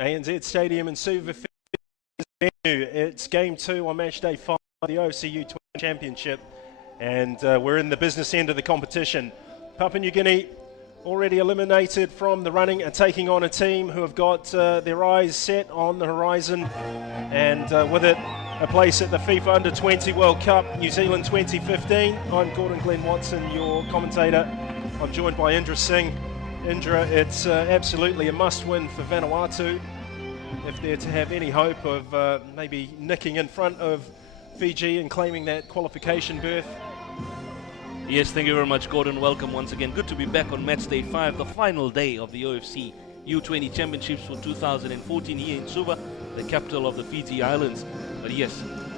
ANZ Stadium in Suva. It's game 2 on match day 5 of the OFC U-20 Championship, and we're in the business end of the competition. Papua New Guinea already eliminated from the running and taking on a team who have got their eyes set on the horizon, and with it a place at the FIFA Under-20 World Cup, New Zealand 2015. I'm Gordon Glenn Watson, your commentator. I'm joined by Indra Singh. Indra, it's absolutely a must-win for Vanuatu if they're to have any hope of maybe nicking in front of Fiji and claiming that qualification berth. Yes, thank you very much, Gordon. Welcome once again. Good to be back on match day 5, the final day of the OFC U-20 Championships for 2014 here in Suva, the capital of the Fiji Islands. But yes,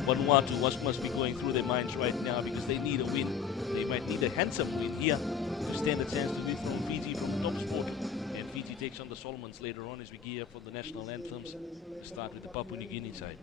Vanuatu must be going through their minds right now because they need a win. They might need a handsome win here to stand a chance to win from Fiji from top sport. And Fiji takes on the Solomons later on as we gear up for the national anthems. We start with the Papua New Guinea side.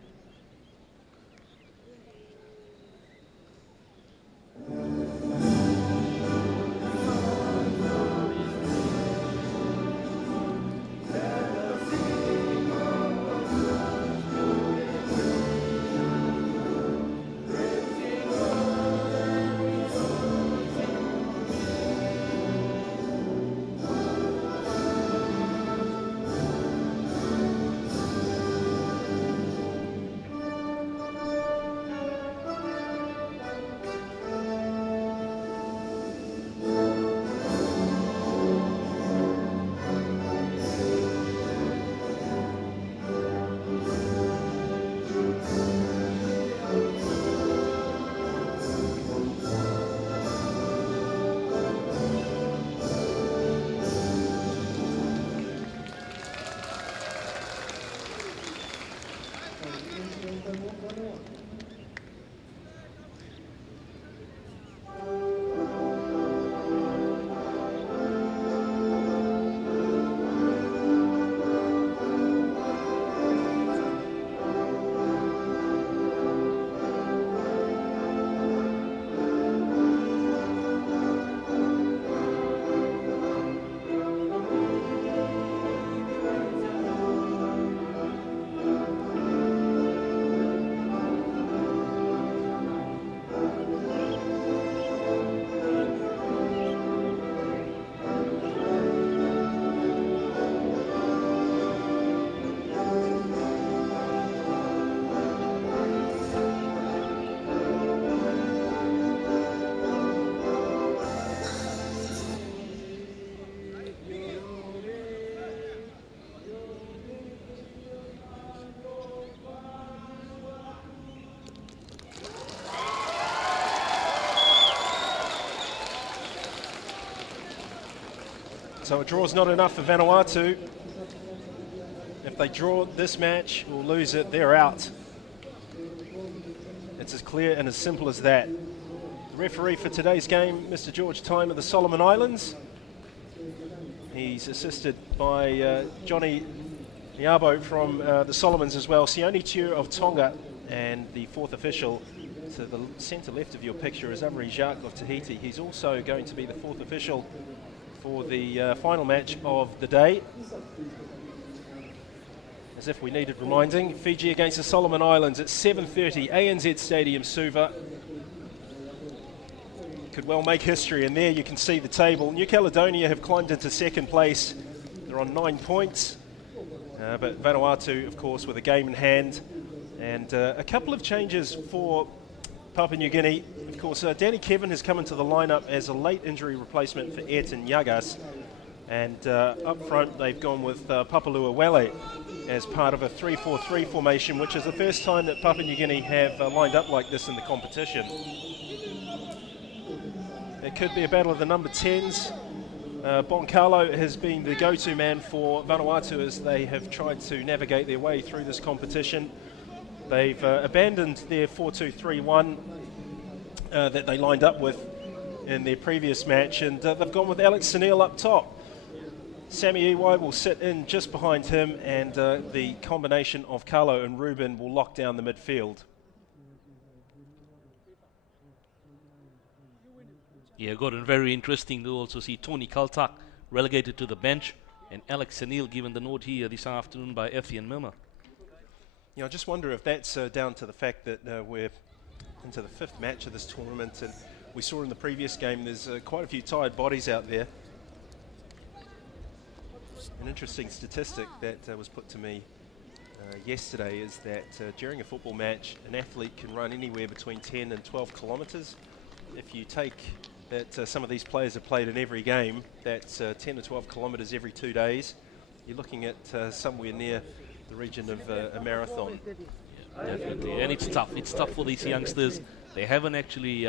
So a draw's not enough for Vanuatu. If they draw this match or lose it, they're out. It's as clear and as simple as that. The referee for today's game, Mr. George Time of the Solomon Islands. He's assisted by Johnny Niabo from the Solomons as well. Sione Tiu of Tonga, and the fourth official to the centre left of your picture is Amri Jacques of Tahiti. He's also going to be the fourth official for the final match of the day. As if we needed reminding, Fiji against the Solomon Islands at 7:30, ANZ Stadium, Suva. Could well make history, and there you can see the table. New Caledonia have climbed into second place. They're on 9 points, but Vanuatu, of course, with a game in hand. And a couple of changes for Papua New Guinea. Of course, Danny Kevin has come into the lineup as a late injury replacement for Ayrton Yagas. And up front, they've gone with Papalua Wele as part of a 3-4-3 formation, which is the first time that Papua New Guinea have lined up like this in the competition. It could be a battle of the number 10s. Boncalo has been the go-to man for Vanuatu as they have tried to navigate their way through this competition. They've abandoned their 4-2-3-1 that they lined up with in their previous match, and they've gone with Alex Sunil up top. Sammy Iwai will sit in just behind him, and the combination of Carlo and Ruben will lock down the midfield. Yeah, Gordon, very interesting to also see Tony Kaltak relegated to the bench. and Alex Sanil given the nod here this afternoon by Ethian Mimmer. I just wonder if that's down to the fact that we're into the 5th match of this tournament, and we saw in the previous game there's quite a few tired bodies out there. An interesting statistic that was put to me yesterday is that during a football match, an athlete can run anywhere between 10 and 12 kilometres. If you take that some of these players have played in every game, that's 10 to 12 kilometres every 2 days. You're looking at somewhere near the region of a marathon. Yeah, definitely, and it's tough. It's tough for these youngsters. They haven't actually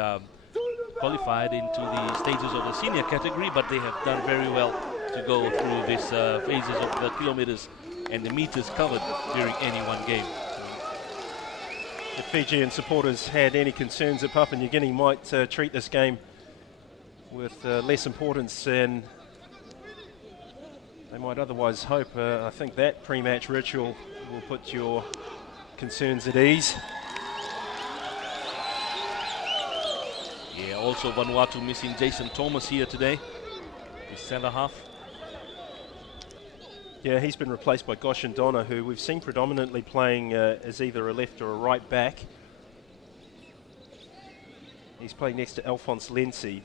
qualified into the stages of the senior category, but they have done very well to go through these phases of the kilometres and the meters covered during any one game. If Fijian supporters had any concerns that Papua New Guinea might treat this game with less importance than they might otherwise hope, I think that pre-match ritual will put your concerns at ease. Yeah, also Vanuatu missing Jason Thomas here today, his centre half. Yeah, he's been replaced by Goshen Donna, who we've seen predominantly playing as either a left or a right back. He's playing next to Alphonse Lenzi.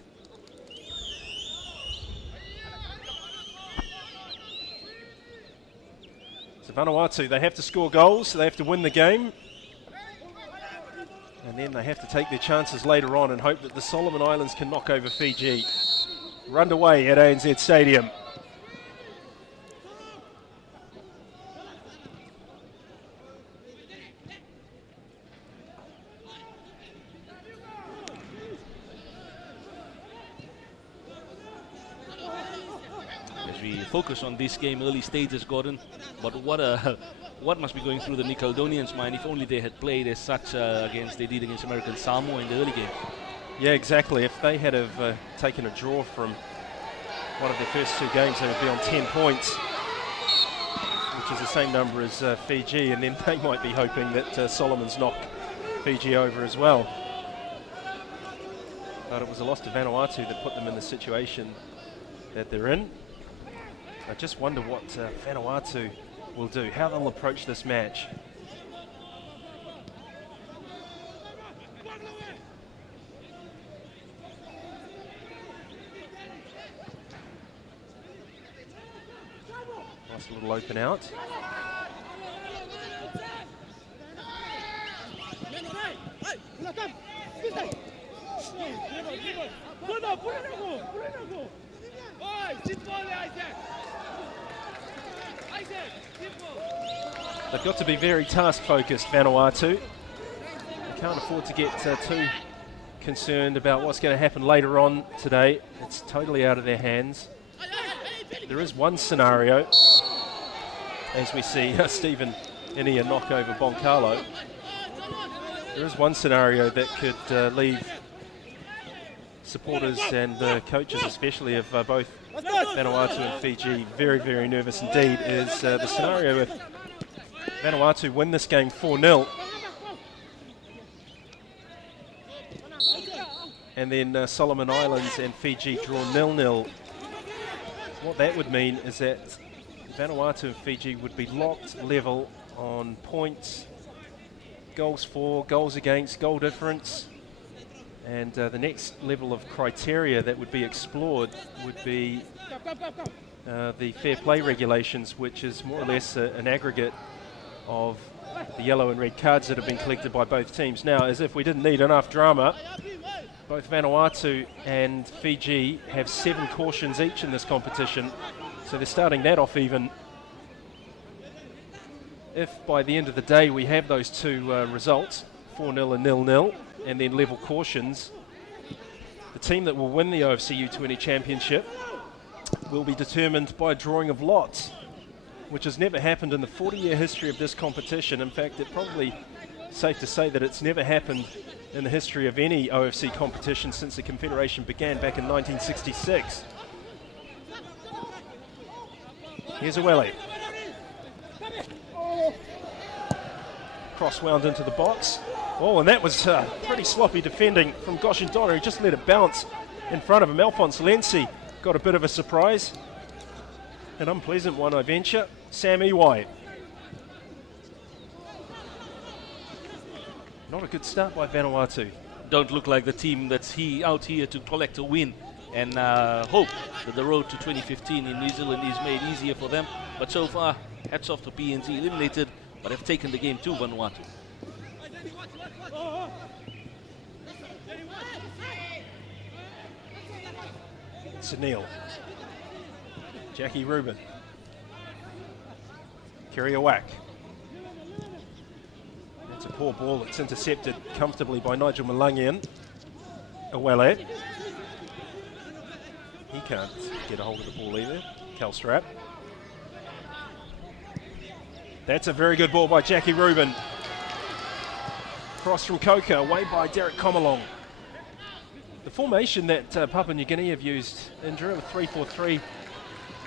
So Vanuatu, they have to score goals, they have to win the game. And then they have to take their chances later on and hope that the Solomon Islands can knock over Fiji. We're underway at ANZ Stadium. Focus on this game early stages, Gordon, but what must be going through the New Caledonians' mind if only they had played as such against they did against American Samoa in the early game. Yeah, exactly. If they had have taken a draw from one of their first 2 games, they would be on 10 points, which is the same number as Fiji, and then they might be hoping that Solomon's knock Fiji over as well. But it was a loss to Vanuatu that put them in the situation that they're in. I just wonder what Vanuatu will do, how they'll approach this match. Nice little open out. They've got to be very task-focused, Vanuatu. They can't afford to get too concerned about what's going to happen later on today. It's totally out of their hands. There is one scenario, as we see Stephen Inia knock over Boncalo. There is one scenario that could leave supporters and coaches, especially of both Vanuatu and Fiji, very, very nervous indeed, is the scenario if Vanuatu win this game 4-0 and then Solomon Islands and Fiji draw 0-0. What that would mean is that Vanuatu and Fiji would be locked level on points, goals for, goals against, goal difference, and the next level of criteria that would be explored would be the fair play regulations, which is more or less an aggregate of the yellow and red cards that have been collected by both teams. Now, as if we didn't need enough drama, both Vanuatu and Fiji have 7 cautions each in this competition, so they're starting that off even. If by the end of the day we have those 2 results, 4-0 and 0-0, and then level cautions, the team that will win the OFC U-20 Championship will be determined by a drawing of lots, which has never happened in the 40-year history of this competition. In fact, it's probably safe to say that it's never happened in the history of any OFC competition since the Confederation began back in 1966. Here's Awele. Cross wound into the box. Oh, and that was pretty sloppy defending from Goshen Donna, who just let it bounce in front of him. Alphonse Lenzi got a bit of a surprise. An unpleasant one, I venture. Sam Iwai. Not a good start by Vanuatu. Don't look like the team that's out here to collect a win and hope that the road to 2015 in New Zealand is made easier for them. But so far, hats off to PNG, eliminated, but have taken the game to Vanuatu. Sunil. Jackie Rubin. Kerry Whack. That's a poor ball that's intercepted comfortably by Nigel Malangian. Awele. He can't get a hold of the ball either. Calstrap. That's a very good ball by Jackie Rubin. Cross from Coca, away by Derek Comalong. The formation that Papua New Guinea have used in Drew, 3-4-3,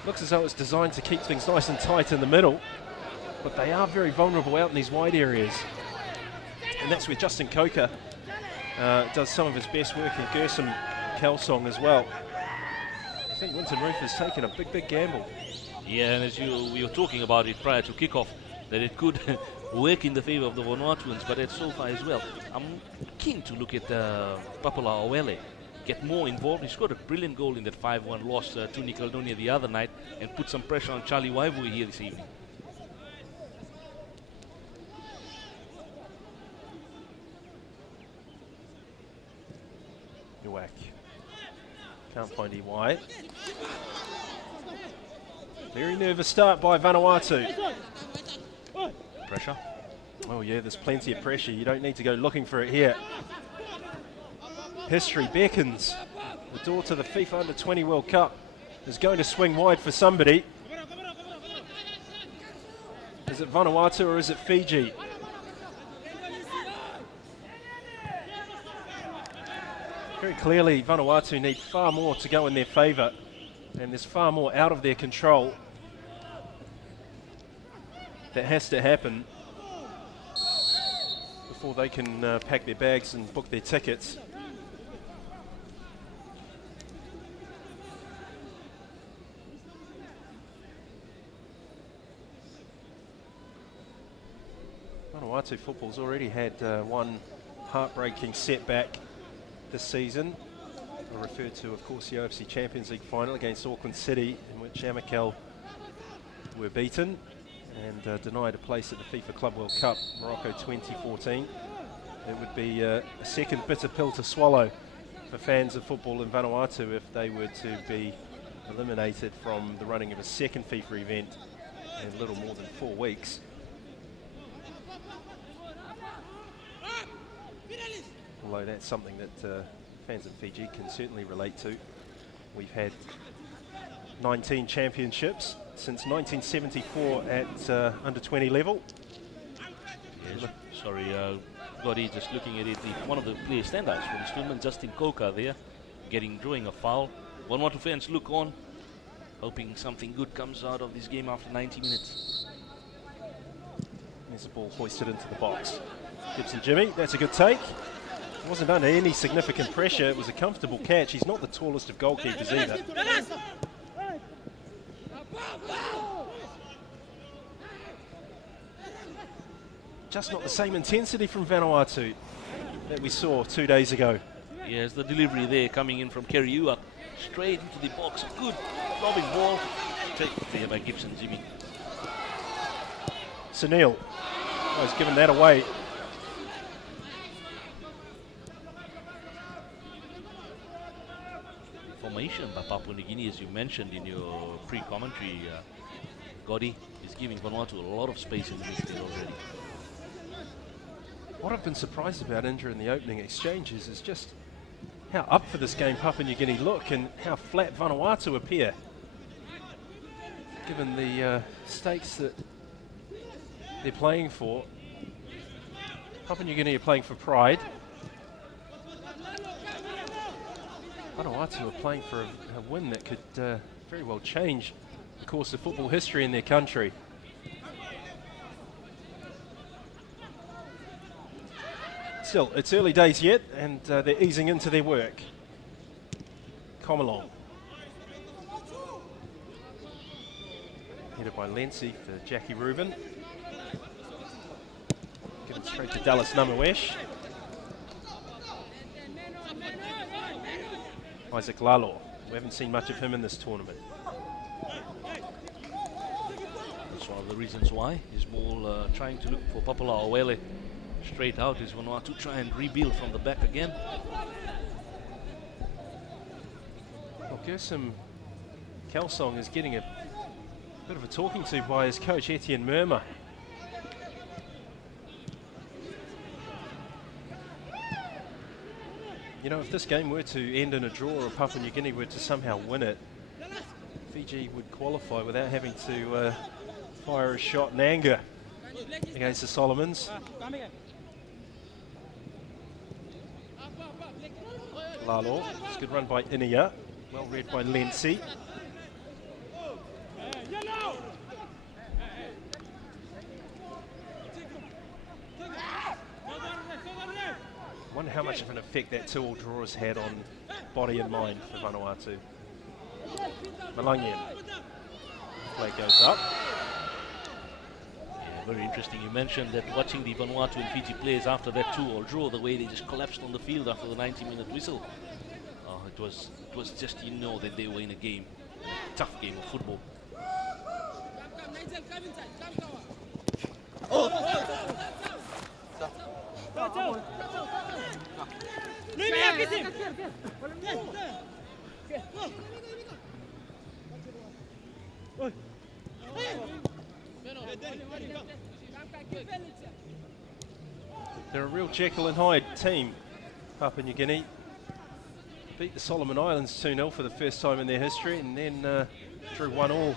looks as though it's designed to keep things nice and tight in the middle, but they are very vulnerable out in these wide areas. And that's where Justin Coca does some of his best work in Gersom Kelsong as well. I think Winton Roof has taken a big gamble. Yeah, and as we were talking about it prior to kickoff, that it could work in the favour of the Vanuatuans, but it's so far as well. I'm keen to look at Papala Awele, get more involved. He scored a brilliant goal in that 5-1 loss to Nickelodeon the other night and put some pressure on Charlie Waivui here this evening. Whack. Can't find EY. Very nervous start by Vanuatu. Pressure. Oh yeah, there's plenty of pressure. You don't need to go looking for it here. History beckons. The door to the FIFA Under-20 World Cup is going to swing wide for somebody. Is it Vanuatu or is it Fiji? Very clearly, Vanuatu need far more to go in their favour, and there's far more out of their control that has to happen before they can pack their bags and book their tickets. Vanuatu football's already had one heartbreaking setback this season. I refer to, of course, the OFC Champions League final against Auckland City, in which Amakel were beaten and denied a place at the FIFA Club World Cup, Morocco 2014. It would be a second bitter pill to swallow for fans of football in Vanuatu if they were to be eliminated from the running of a second FIFA event in little more than 4 weeks. Although that's something that fans in Fiji can certainly relate to. We've had 19 championships since 1974 at under-20 level. Yes. Sorry, Gotti, just looking at it, one of the player standouts from Stillman, Justin Coca there, drawing a foul. Vanuatu fans look on, hoping something good comes out of this game after 90 minutes. There's the ball hoisted into the box. Gibson Jimmy, that's a good take. Wasn't under any significant pressure. It was a comfortable catch. He's not the tallest of goalkeepers either. Just not the same intensity from Vanuatu that we saw 2 days ago. Yes, the delivery there coming in from Kerry Uak, straight into the box. A good lobbing ball. Taken there by Gibson Jimmy. Sunil. Oh, he's given that away. Formation by Papua New Guinea, as you mentioned in your pre-commentary, Gotti, is giving Vanuatu a lot of space in the midfield already. What I've been surprised about Indra in the opening exchanges is just how up for this game Papua New Guinea look and how flat Vanuatu appear. Given the stakes that they're playing for. Papua New Guinea are playing for pride. Vanuatu are playing for a win that could very well change the course of football history in their country. Still, it's early days yet, and they're easing into their work. Come along. Headed by Lenzi for Jackie Rubin. Given straight to Dallas Namawesh. Isaac Lalo. We haven't seen much of him in this tournament. That's one of the reasons why. He's more trying to look for Papua Awele straight out. He's Vanuatu to try and rebuild from the back again. Well, Gersom Kelsong is getting a bit of a talking to by his coach, Etienne Murma. You know, if this game were to end in a draw or Papua New Guinea were to somehow win it, Fiji would qualify without having to fire a shot in anger against the Solomons. Lalo, it's a good run by Inia, well read by Lenzi. I wonder how much of an effect that 2-all draw has had on body and mind for Vanuatu. Malangyan. Flag goes up. Yeah, very interesting. You mentioned that watching the Vanuatu and Fiji players after that 2-all draw, the way they just collapsed on the field after the 90-minute whistle. It was just, you know, that they were in a game, a tough game of football. They're a real Jekyll and Hyde team, Papua New Guinea. Beat the Solomon Islands 2-0 for the first time in their history, and then drew 1-1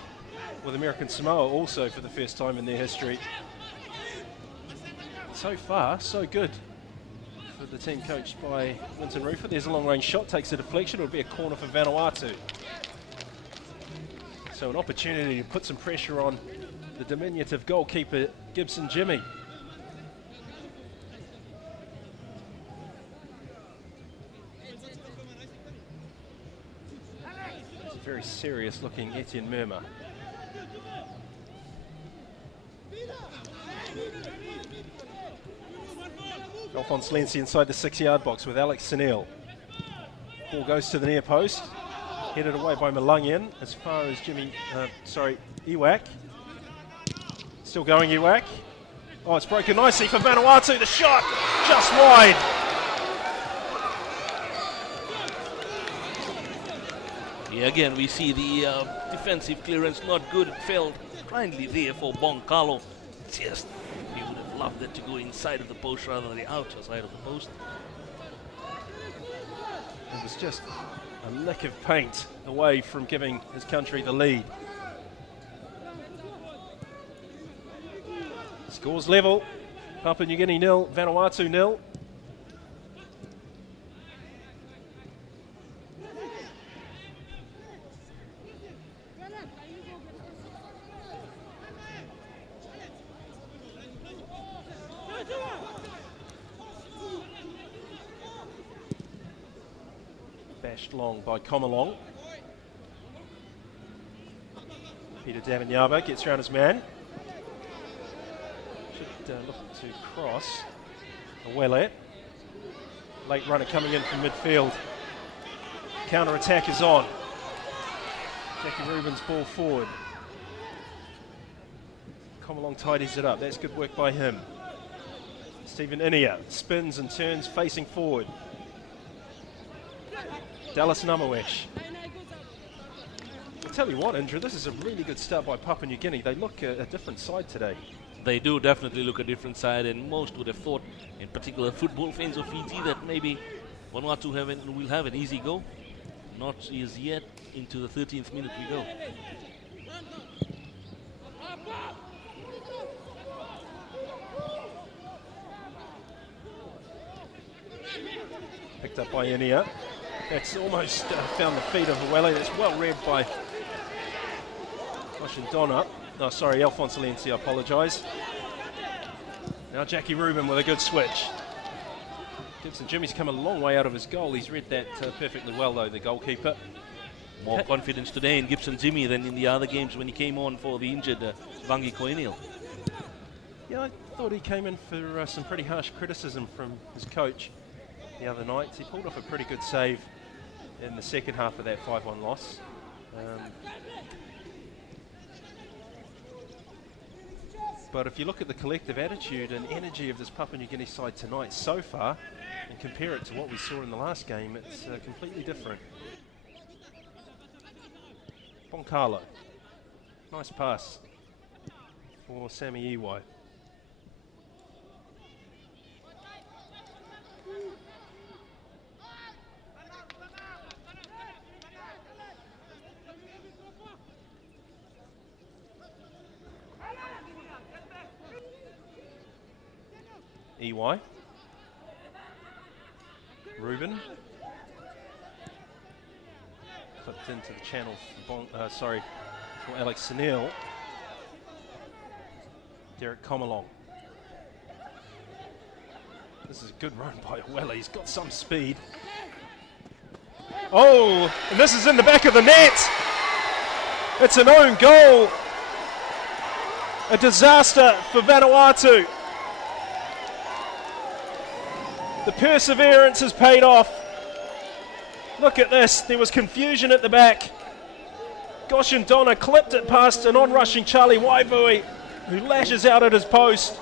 with American Samoa also for the first time in their history. So far, so good for the team coached by Winton Rufer. There's a long-range shot, takes a deflection. It'll be a corner for Vanuatu. So an opportunity to put some pressure on the diminutive goalkeeper Gibson Jimmy. It's a very serious-looking Etienne Murma. Alphonse Lenzi inside the 6-yard box with Alex Sunil. Ball goes to the near post. Headed away by Malangyan as far as Iwak. Still going Iwak. Oh, it's broken nicely for Vanuatu. The shot just wide. Yeah, again, we see the defensive clearance not good. It fell kindly there for Bonkalo. Just, he would have loved it to go inside of the post rather than the outer side of the post. It was just a lick of paint away from giving his country the lead. Scores level. Papua New Guinea 0, Vanuatu 0. Bashed long by Komalong. Peter Davanyaba gets around his man. Should look to cross. Awele. Late runner coming in from midfield. Counter attack is on. Jackie Rubin's ball forward. Komalong tidies it up. That's good work by him. Stephen Inia spins and turns facing forward. Dallas Namawesh. I'll tell you what, Indra, this is a really good start by Papua New Guinea. They look a different side today. They do definitely look a different side, and most would have thought, in particular football fans of Fiji, that maybe Vanuatu will have an easy go. Not as yet. Into the 13th minute we go. Picked up by Inia. That's almost found the feet of Awele. That's well read by Washington. Oh, sorry, Alphonse Lenzi, I apologise. Now Jackie Rubin with a good switch. Gibson Jimmy's come a long way out of his goal. He's read that perfectly well, though, the goalkeeper. More confidence today in Gibson Jimmy than in the other games when he came on for the injured Vangi Koeniel. Yeah, I thought he came in for some pretty harsh criticism from his coach the other night. He pulled off a pretty good save in the second half of that 5-1 loss. But if you look at the collective attitude and energy of this Papua New Guinea side tonight so far, and compare it to what we saw in the last game, it's completely different. Bonkalo. Nice pass for Sammy Iwai. EY. Ruben. Clipped into the channel for Alex Sunil. Derek Comalong. This is a good run by Awela. He's got some speed. Oh, and this is in the back of the net. It's an own goal. A disaster for Vanuatu. The perseverance has paid off. Look at this, there was confusion at the back. Goshen Donna clipped it past an on-rushing Charlie Waivui, who lashes out at his post.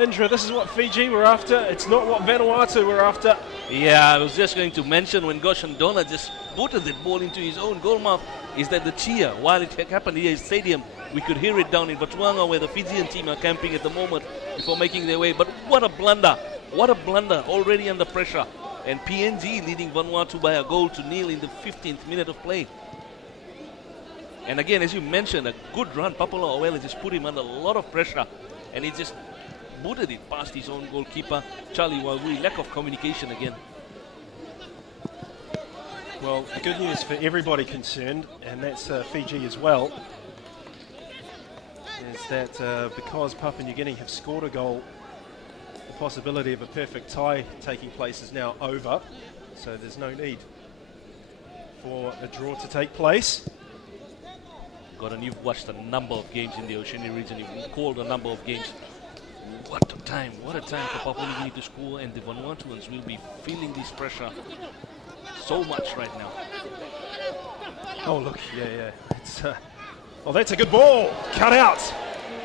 Indra, this is what Fiji were after. It's not what Vanuatu were after. Yeah, I was just going to mention when Goshen Donna just booted that ball into his own goal mouth, is that the cheer, while it happened here in the stadium, we could hear it down in Botswana where the Fijian team are camping at the moment before making their way. But what a blunder. What a blunder, already under pressure. And PNG leading Vanuatu by a goal to nil in the 15th minute of play. And again, as you mentioned, a good run. Papula Awela just put him under a lot of pressure. And he just booted it past his own goalkeeper, Charlie Waivui. Lack of communication again. Well, the good news for everybody concerned, and that's Fiji as well, is that because Papua New Guinea have scored a goal, the possibility of a perfect tie taking place is now over, so there's no need for a draw to take place. Gordon, you've watched a number of games in the Oceania region, you've called a number of games. What a time for Papua New Guinea to score, and the Vanuatuans will be feeling this pressure so much right now. Oh look, yeah, it's oh, that's a good ball, cut out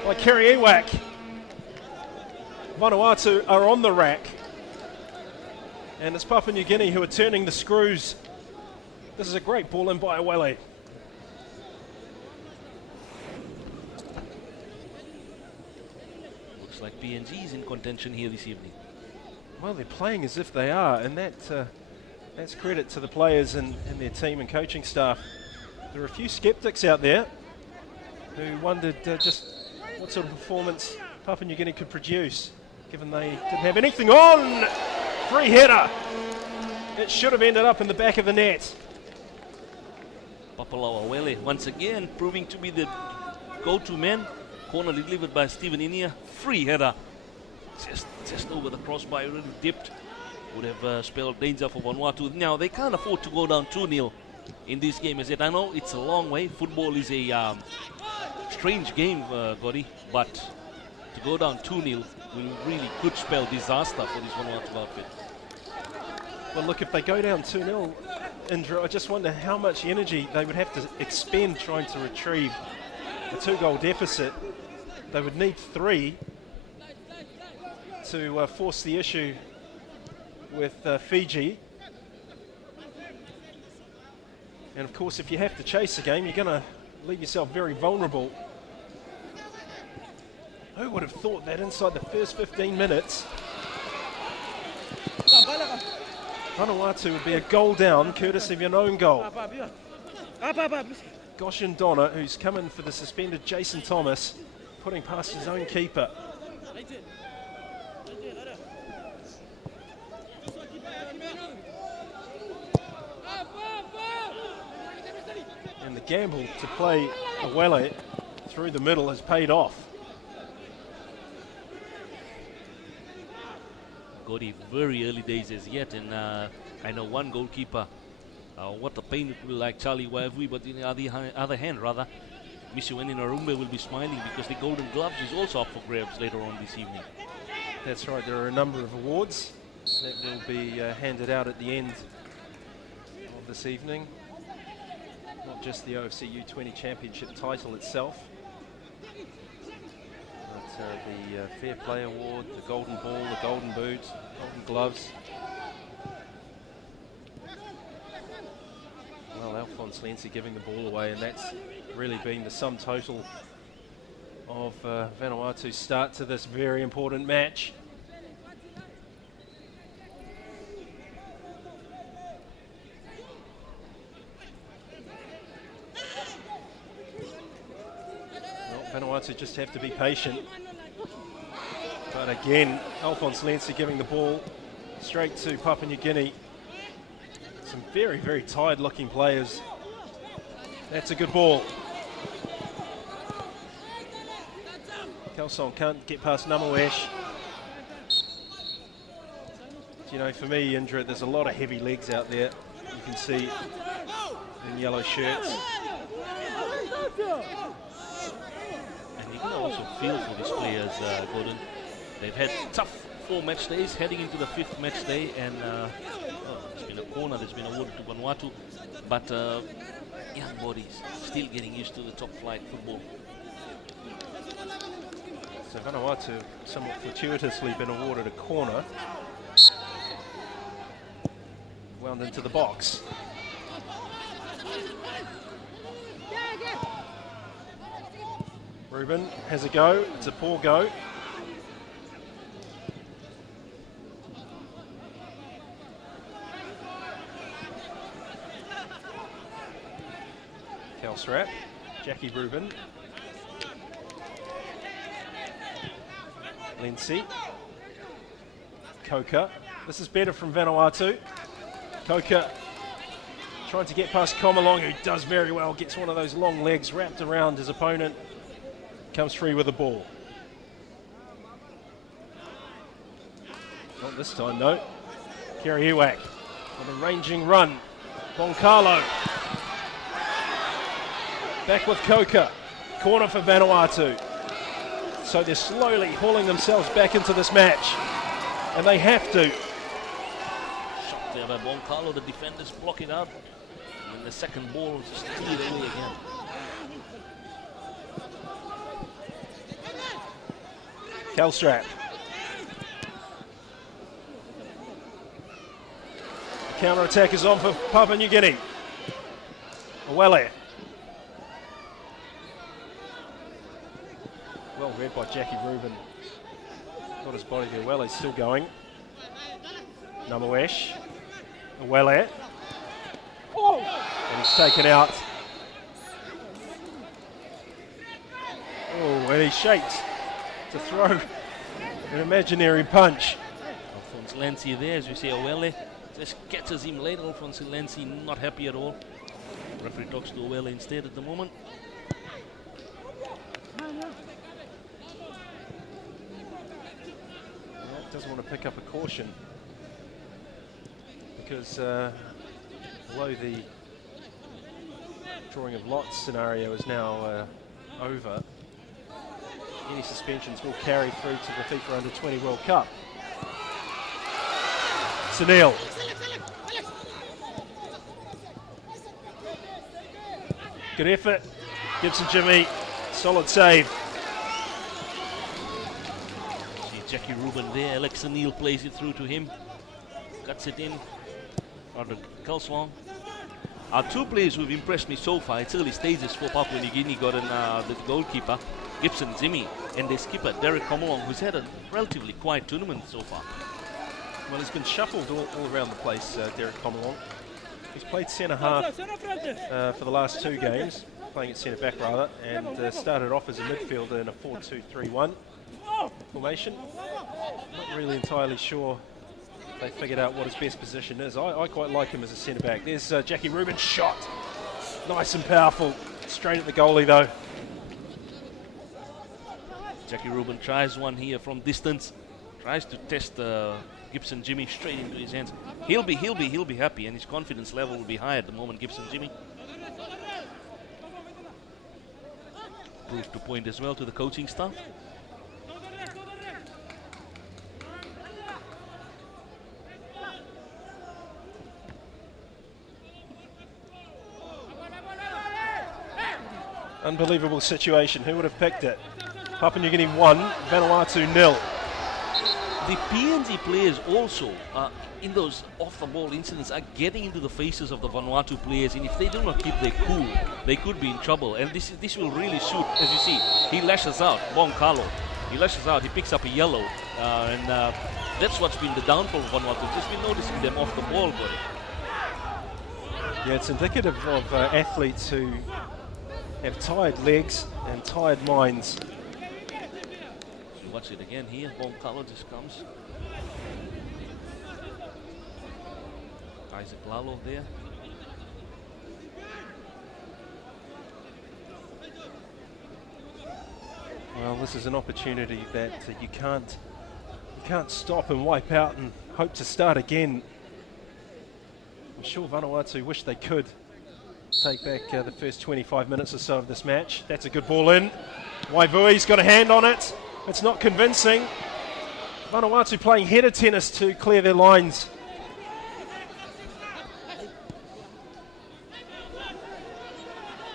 by Kerry Ewak. Vanuatu are on the rack, and it's Papua New Guinea who are turning the screws. This is a great ball in by Awele. Looks like PNG is in contention here this evening. Well, they're playing as if they are, and that's credit to the players and their team and coaching staff. There are a few skeptics out there who wondered just what sort of performance Papua New Guinea could produce, given they didn't have anything on. Free header. It should have ended up in the back of the net. Papua Awele once again proving to be the go-to man. Corner delivered by Stephen Inia. Free header. Just over the crossbar, really dipped. Would have spelled danger for Vanuatu. Now, they can't afford to go down 2-0 in this game as yet. I know it's a long way. Football is a strange game, Gotti, but to go down 2-0 really could spell disaster for this Vanuatu outfit. Well, look, if they go down 2-0, Indra, I just wonder how much energy they would have to expend trying to retrieve a 2-goal deficit. They would need 3 to force the issue with Fiji. And of course, if you have to chase a game, you're going to leave yourself very vulnerable. Who would have thought that inside the first 15 minutes, Vanuatu would be a goal down, courtesy of your own goal. Goshen Donna, who's come in for the suspended Jason Thomas, putting past his own keeper. And the gamble to play Awele through the middle has paid off. Gotti, very early days as yet, and I know one goalkeeper what the pain it will be like Charlie Waivui, but on the other hand, rather, Misiweni Narumbe will be smiling because the Golden Gloves is also up for grabs later on this evening. That's right, there are a number of awards that will be handed out at the end of this evening. Not just the OFC U-20 Championship title itself, but the Fair Play Award, the Golden Ball, the Golden Boot, Golden Gloves. Well, Alphonse Lenzi giving the ball away, and that's really been the sum total of Vanuatu's start to this very important match. Vanuatu just have to be patient. But again, Alphonse Lenzi giving the ball straight to Papua New Guinea. Some very, very tired looking players. That's a good ball. Kelsong can't get past Namawesh. You know, for me, Indra, there's a lot of heavy legs out there. You can see in yellow shirts. You can also feel for these players, Gordon. They've had tough 4 match days, heading into the 5th match day, and there's been a corner that's been awarded to Vanuatu, but young bodies still getting used to the top flight football. So Vanuatu somewhat fortuitously been awarded a corner. Wound into the box. Ruben has a go. It's a poor go. Kelsrap, Jackie Ruben. Lenzi. Coca. This is better from Vanuatu. Coca trying to get past Komalong, who does very well, gets one of those long legs wrapped around his opponent. Comes free with the ball. Not this time, no. Kerry Iwak with a ranging run. Boncarlo. Back with Coca. Corner for Vanuatu. So they're slowly hauling themselves back into this match. And they have to. Shot there by Boncarlo, the defenders block it out. And the second ball is steered away again. Kelsrap. The counter-attack is on for Papua New Guinea. Awele. Well read by Jackie Ruben. Got his body there. Awele's still going. Namawesh. Awele. And he's taken out. Oh, and he shakes to throw an imaginary punch. Alphonse Lenzi there, as we see Awele just catches him late. Alphonse Lenzi not happy at all. Referee talks to Awele instead at the moment. Doesn't want to pick up a caution because although the drawing of lots scenario is now over, any suspensions will carry through to the FIFA Under-20 World Cup. Sunil. Good effort. Gibson Jimmy. Solid save. See Jackie Ruben there. Alex Sunil plays it through to him. Cuts it in. Under Kelsong. Our 2 players who've impressed me so far, it's early stages for Papua New Guinea, got the goalkeeper, Gibson Zimi, and their skipper, Derek Komalong, who's had a relatively quiet tournament so far. Well, he's been shuffled all around the place, Derek Komalong. He's played centre-half for the last 2 games, playing at centre-back rather, and started off as a midfielder in a 4-2-3-1 formation. Not really entirely sure they figured out what his best position is. I quite like him as a centre-back. There's Jackie Ruben's shot. Nice and powerful. Straight at the goalie, though. Jackie Ruben tries one here from distance. Tries to test Gibson Jimmy straight into his hands. He'll be happy, and his confidence level will be high at the moment. Gibson Jimmy proved to point as well to the coaching staff. Unbelievable situation. Who would have picked it? Papua New Guinea 1, Vanuatu 0. The PNG players also, in those off-the-ball incidents, are getting into the faces of the Vanuatu players, and if they do not keep their cool, they could be in trouble. And this will really suit, as you see, he lashes out, Bong Carlo. He lashes out, he picks up a yellow, and that's what's been the downfall of Vanuatu. Just been noticing them off the ball, but yeah, it's indicative of athletes who have tired legs and tired minds. Watch it again here. Bong Carlo just comes. Isaac Lalo there. Well, this is an opportunity that you can't stop and wipe out and hope to start again. I'm sure Vanuatu wish they could take back the first 25 minutes or so of this match. That's a good ball in. Waivui's got a hand on it. It's not convincing. Vanuatu playing header tennis to clear their lines.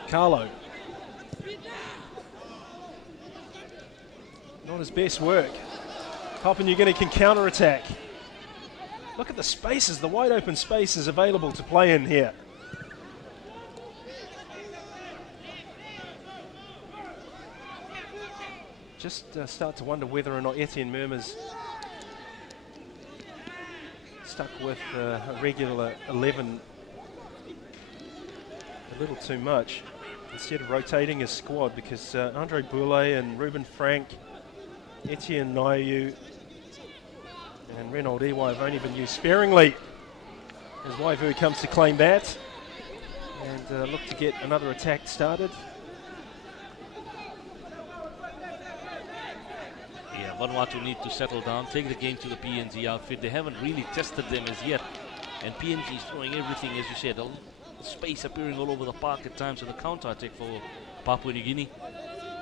Carlo. Not his best work. Papua New Guinea can counter-attack. Look at the spaces, the wide open spaces available to play in here. Just start to wonder whether or not Etienne Murma's stuck with a regular 11 a little too much instead of rotating his squad, because Andre Boulay and Ruben Frank, Etienne Naiu and Reynold Iwai have only been used sparingly as Waivui comes to claim that and look to get another attack started. Vanuatu need to settle down, take the game to the PNG outfit. They haven't really tested them as yet, and PNG is throwing everything, as you said, space appearing all over the park at times on the counter-attack for Papua New Guinea.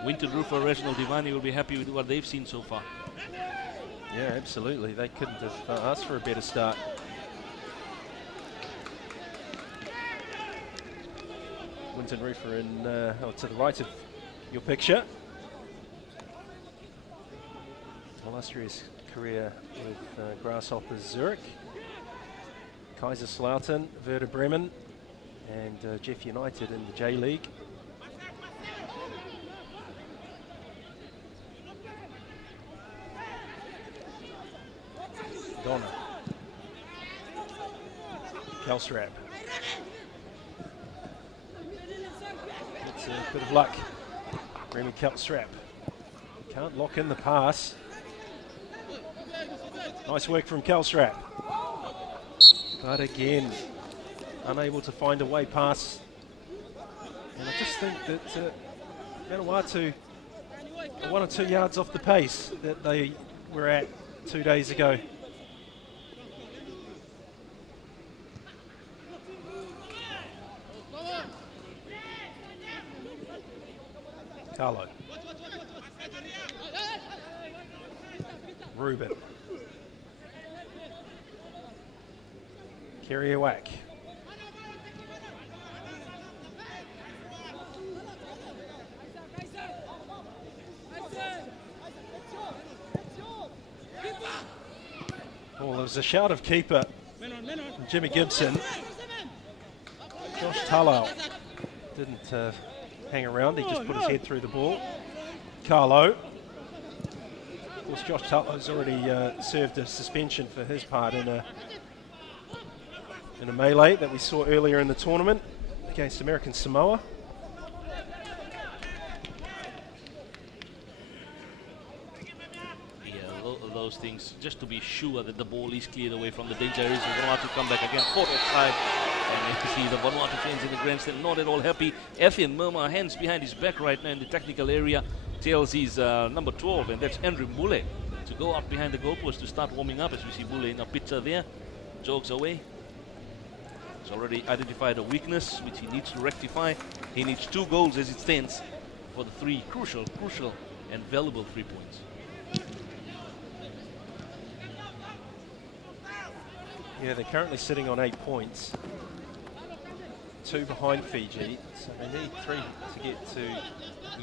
Winton Rufer, Reginald Divani will be happy with what they've seen so far. Yeah, absolutely. They couldn't have asked for a better start. Winton Rufer in, to the right of your picture. Illustrious career with Grasshoppers Zurich, Kaiserslautern, Werder Bremen, and Jeff United in the J-League. Donna. Kelstrap. It's a bit of luck. Remy Kelstrap. Can't lock in the pass. Nice work from Kelstrap. But again, unable to find a way past. And I just think that Vanuatu are 1 or 2 yards off the pace that they were at 2 days ago. Carlo. Ruben. Kiriawak. Well, there was a shout of keeper from Jimmy Gibson. Josh Talau didn't hang around, he just put his head through the ball. Carlo. Of course, Josh Tatlow's already served a suspension for his part in a melee that we saw earlier in the tournament against American Samoa. Yeah, those things, just to be sure that the ball is cleared away from the danger areas. Vanuatu come back again, caught offside. And you see the Vanuatu fans in the grandstand not at all happy. Etienne Murma, hands behind his back right now in the technical area, tells he's number 12, and that's Andrew Mule. to go up behind the goalpost to start warming up, as we see Bule in a picture there. Jogs away. He's already identified a weakness which he needs to rectify. He needs 2 goals as it stands for the 3 crucial and valuable 3 points. Yeah, they're currently sitting on 8 points. 2 behind Fiji, so they need 3 to get to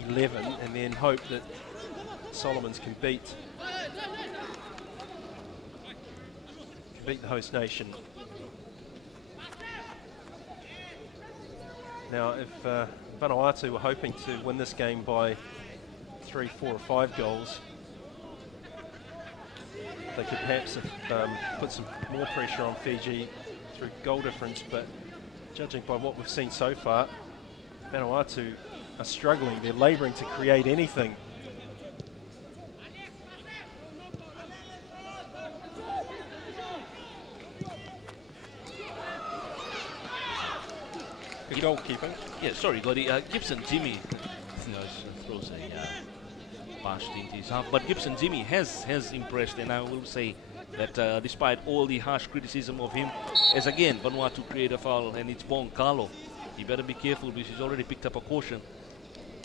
11 and then hope that Solomons can beat the host nation. Now, if Vanuatu were hoping to win this game by 3, 4 or 5 goals, they could perhaps have put some more pressure on Fiji through goal difference, but judging by what we've seen so far, Vanuatu are struggling. They're labouring to create anything. Good goalkeeping. Yeah, sorry, Gotti. Gibson Jimmy throws a bash into his half, but Gibson Jimmy has impressed, and I will say that despite all the harsh criticism of him, as again Vanuatu create a foul and it's Bong Carlo. He better be careful because he's already picked up a caution.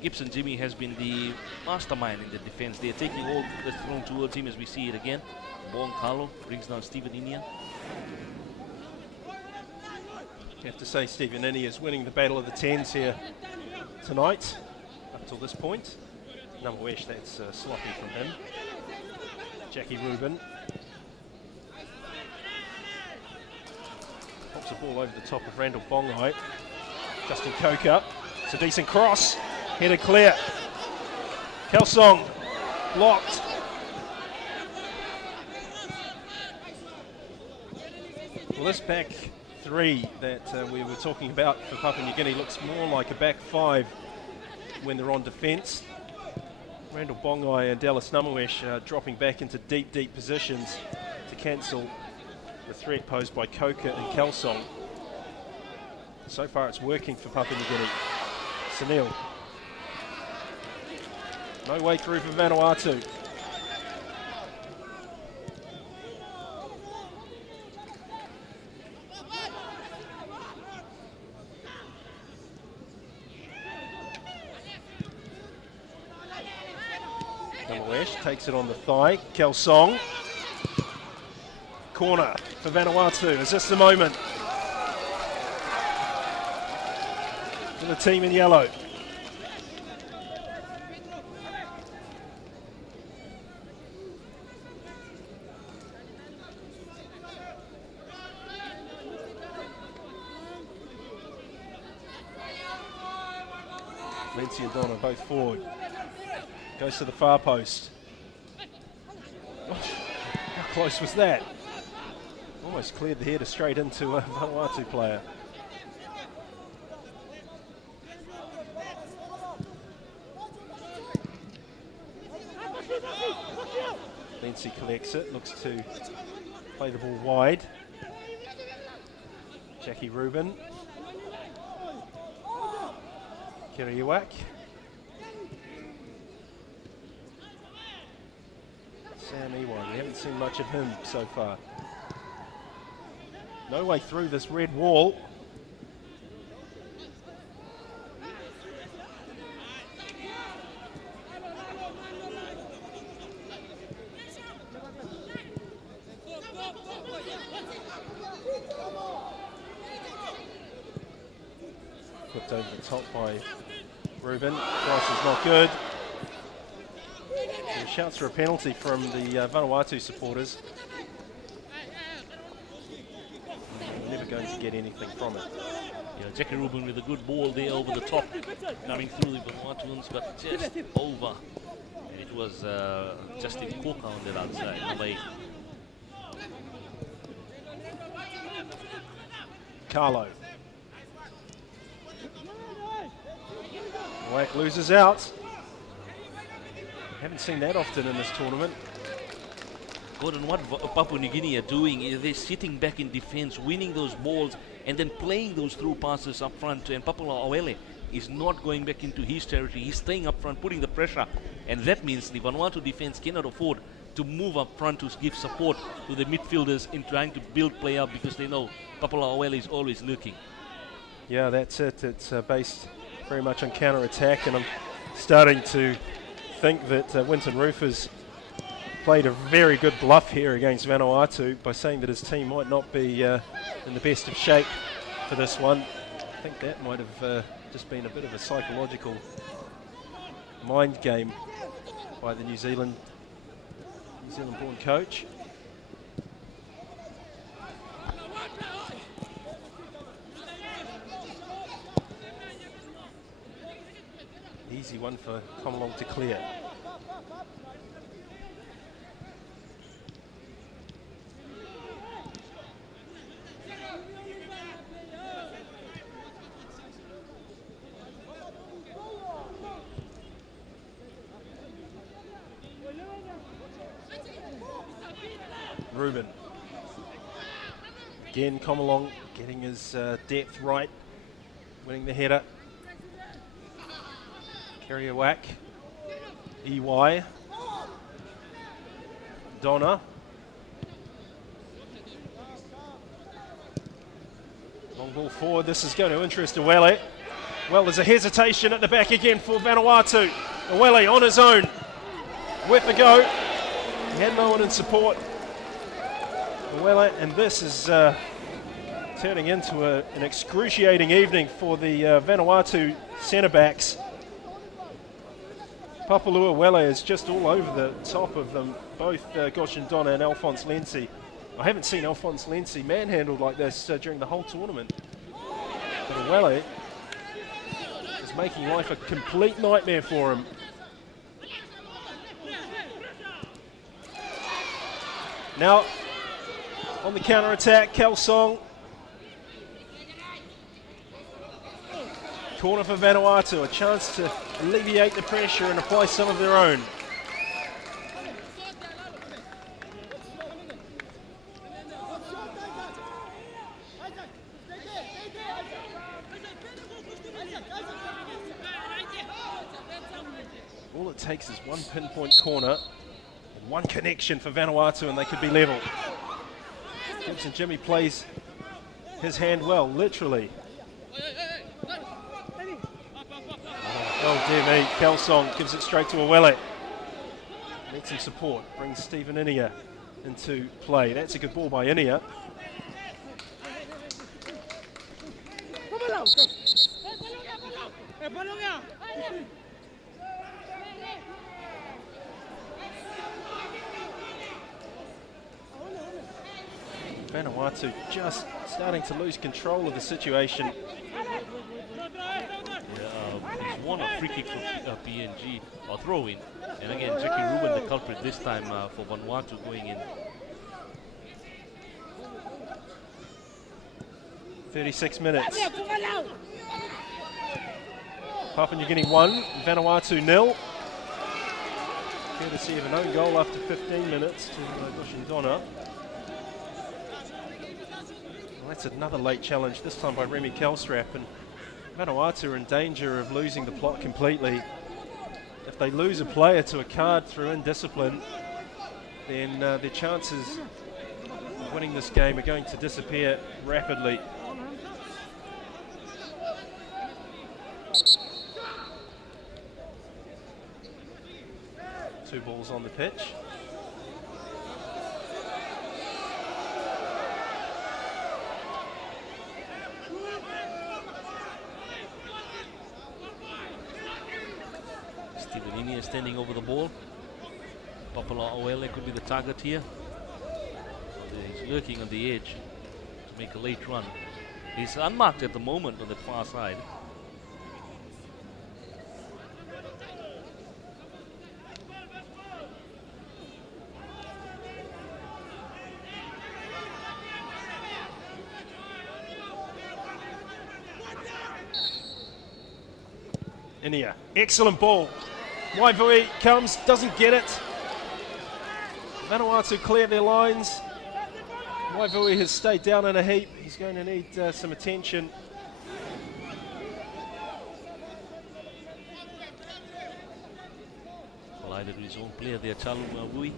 Gibson Jimmy has been the mastermind in the defense. They're taking all that's thrown towards him as we see it again. Bong Carlo brings down Stephen Inian. You have to say Stephen Innie is winning the battle of the tens here tonight, up till this point. Namawesh, that's sloppy from him. Jackie Rubin. Pops the ball over the top of Randall Bongai. Justin Coker. It's a decent cross. Headed clear. Kelsong blocked. Well, this back 3 that we were talking about for Papua New Guinea looks more like a back 5 when they're on defence. Randall Bongai and Dallas Namawesh dropping back into deep positions to cancel the threat posed by Coker and Kelsong. So far it's working for Papua New Guinea. Sunil. No way through for Vanuatu. Namawesh takes it on the thigh. Kelsong. Corner for Vanuatu. Is this the moment? For the team in yellow. Lindsay and Donna both forward. Goes to the far post. How close was that? Almost cleared the header straight into a Vanuatu player. Lindsay collects it, looks to play the ball wide. Jackie Rubin. Kiriuak. Sam Ewan, we haven't seen much of him so far. No way through this red wall. Flipped over the top by Rubin. Cross is not good. And shouts for a penalty from the Vanuatu supporters. We're never going to get anything from it. Yeah, Jackie Rubin with a good ball there over the top, coming through the Vanuatuans, but just over. And it was Justin Coker on that outside, number 8. Carlo. Whack loses out. Haven't seen that often in this tournament. Gordon, what Papua New Guinea are doing is they're sitting back in defense, winning those balls, and then playing those through passes up front. And Papua Awele is not going back into his territory. He's staying up front, putting the pressure. And that means the Vanuatu defense cannot afford to move up front to give support to the midfielders in trying to build play up, because they know Papua is always lurking. Yeah, that's it. It's based very much on counter-attack, and I'm starting to think that Winton Roof has played a very good bluff here against Vanuatu by saying that his team might not be in the best of shape for this one. I think that might have just been a bit of a psychological mind game by the New Zealand-born coach. Easy one for Commonwealth to clear. Ruben. Again, Comalong getting his depth right, winning the header. Carry a whack. EY. Donna. Long ball forward. This is going to interest Awele. Well, there's a hesitation at the back again for Vanuatu. Awele on his own. With the go. He had no one in support. Awele, and this is turning into an excruciating evening for the Vanuatu centre-backs. Papalua Wele is just all over the top of them, both Goshen Donna and Alphonse Lenzi. I haven't seen Alphonse Lenzi manhandled like this during the whole tournament. But Wele is making life a complete nightmare for him. Now, on the counter-attack, Kelsong. Corner for Vanuatu, a chance to alleviate the pressure and apply some of their own. All it takes is one pinpoint corner and one connection for Vanuatu and they could be level. Gibson Jimmy plays his hand well, literally. Oh dear me, Kelsong gives it straight to Awele. Needs some support, brings Stephen Inia into play. That's a good ball by Inia. Vanuatu just starting to lose control of the situation. He's won a free kick for PNG, or throw in. And again, Jackie Ruben the culprit this time for Vanuatu going in. 36 minutes. Papua New Guinea 1, Vanuatu 0. Courtesy of an own goal after 15 minutes to Goshen Donna. Well, that's another late challenge, this time by Remy Kelstrap. And Vanuatu are in danger of losing the plot completely. If they lose a player to a card through indiscipline, then their chances of winning this game are going to disappear rapidly. Two balls on the pitch. Stephen standing over the ball. Papala Awele could be the target here. He's lurking on the edge to make a late run. He's unmarked at the moment on the far side. Inia, excellent ball. Waivui comes, doesn't get it. Vanuatu clear their lines. Waivui has stayed down in a heap. He's going to need some attention. Collided with his own player there, Chalu Waivui.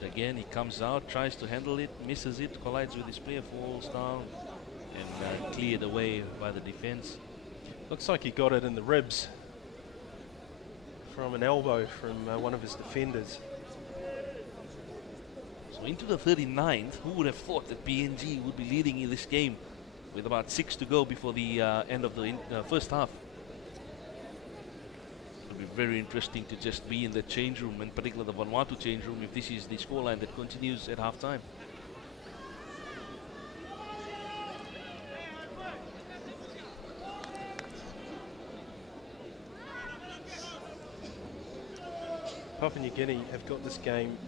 And again, he comes out, tries to handle it, misses it, collides with his player, falls down, and cleared away by the defense. Looks like he got it in the ribs from an elbow from one of his defenders. So into the 39th, who would have thought that PNG would be leading in this game with about 6 to go before the end of the first half? It'll be very interesting to just be in the change room, in particular the Vanuatu change room, if this is the scoreline that continues at half-time. Papua New Guinea have got this game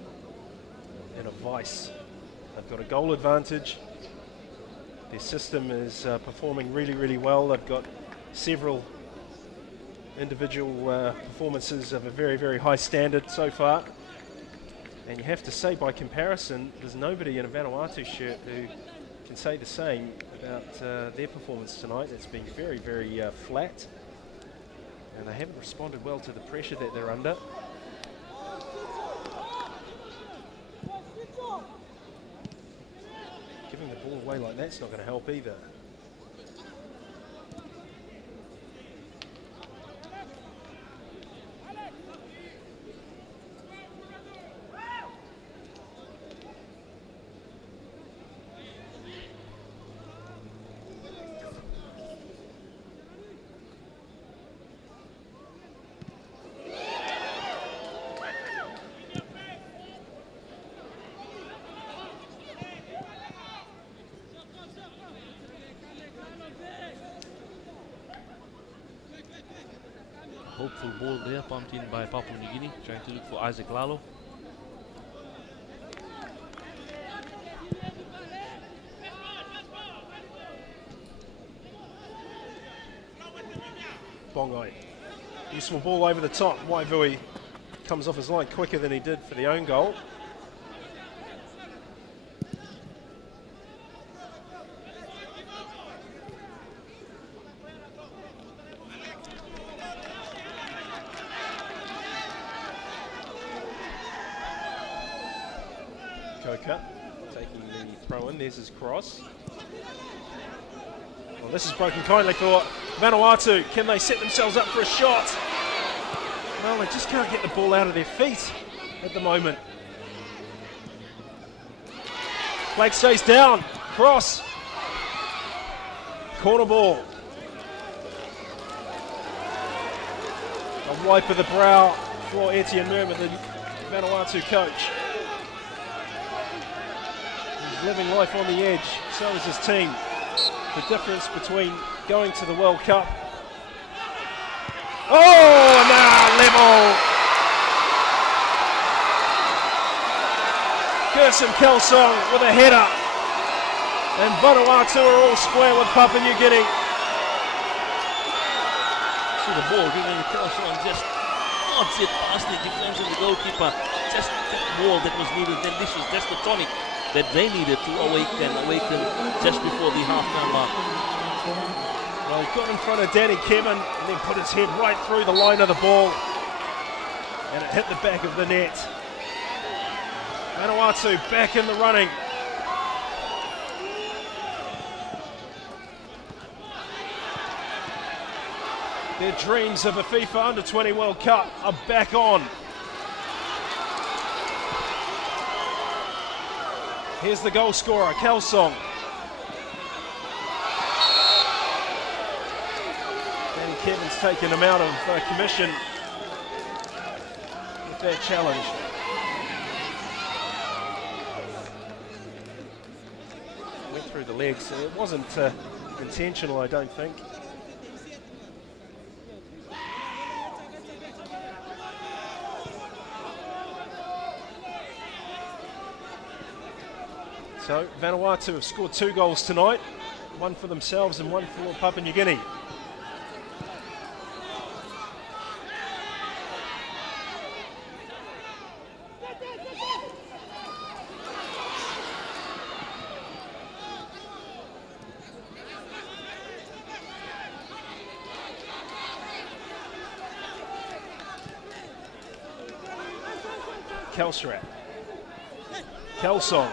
in a vice. They've got a goal advantage. Their system is performing really, really well. They've got several individual performances of a very, very high standard so far. And you have to say, by comparison, there's nobody in a Vanuatu shirt who can say the same about their performance tonight. It's been very, very flat. And they haven't responded well to the pressure that they're under. Giving the ball away like that's not going to help either. Hopeful ball there, pumped in by Papua New Guinea, trying to look for Isaac Lalo. Bongai. Useful ball over the top. Waivui comes off his line quicker than he did for the own goal. Koka taking the throw in. There's his cross. Well, this is broken kindly for Vanuatu. Can they set themselves up for a shot? Well, they just can't get the ball out of their feet at the moment. Flag stays down. Cross. Corner ball. A wipe of the brow for Etienne Merma, the Vanuatu coach. He's living life on the edge. So is his team. The difference between going to the World Cup. Oh, now level. Gerson Kelsong with a header. And Vanuatu are all square with Papua New Guinea. So the ball given to Kelsong just nods it past the defense and the goalkeeper. Just that ball that was needed. Then this was just the tonic that they needed to awaken just before the half-time mark. Well, he got in front of Danny Kevin and then put his head right through the line of the ball. And it hit the back of the net. Vanuatu back in the running. Their dreams of a FIFA Under-20 World Cup are back on. Here's the goal scorer, Kelsong. Danny Kevin's taken him out of commission with that challenge. Went through the legs. It wasn't intentional, I don't think. So Vanuatu have scored 2 goals tonight, one for themselves and one for Papua New Guinea. Kelsrat. Kelsong.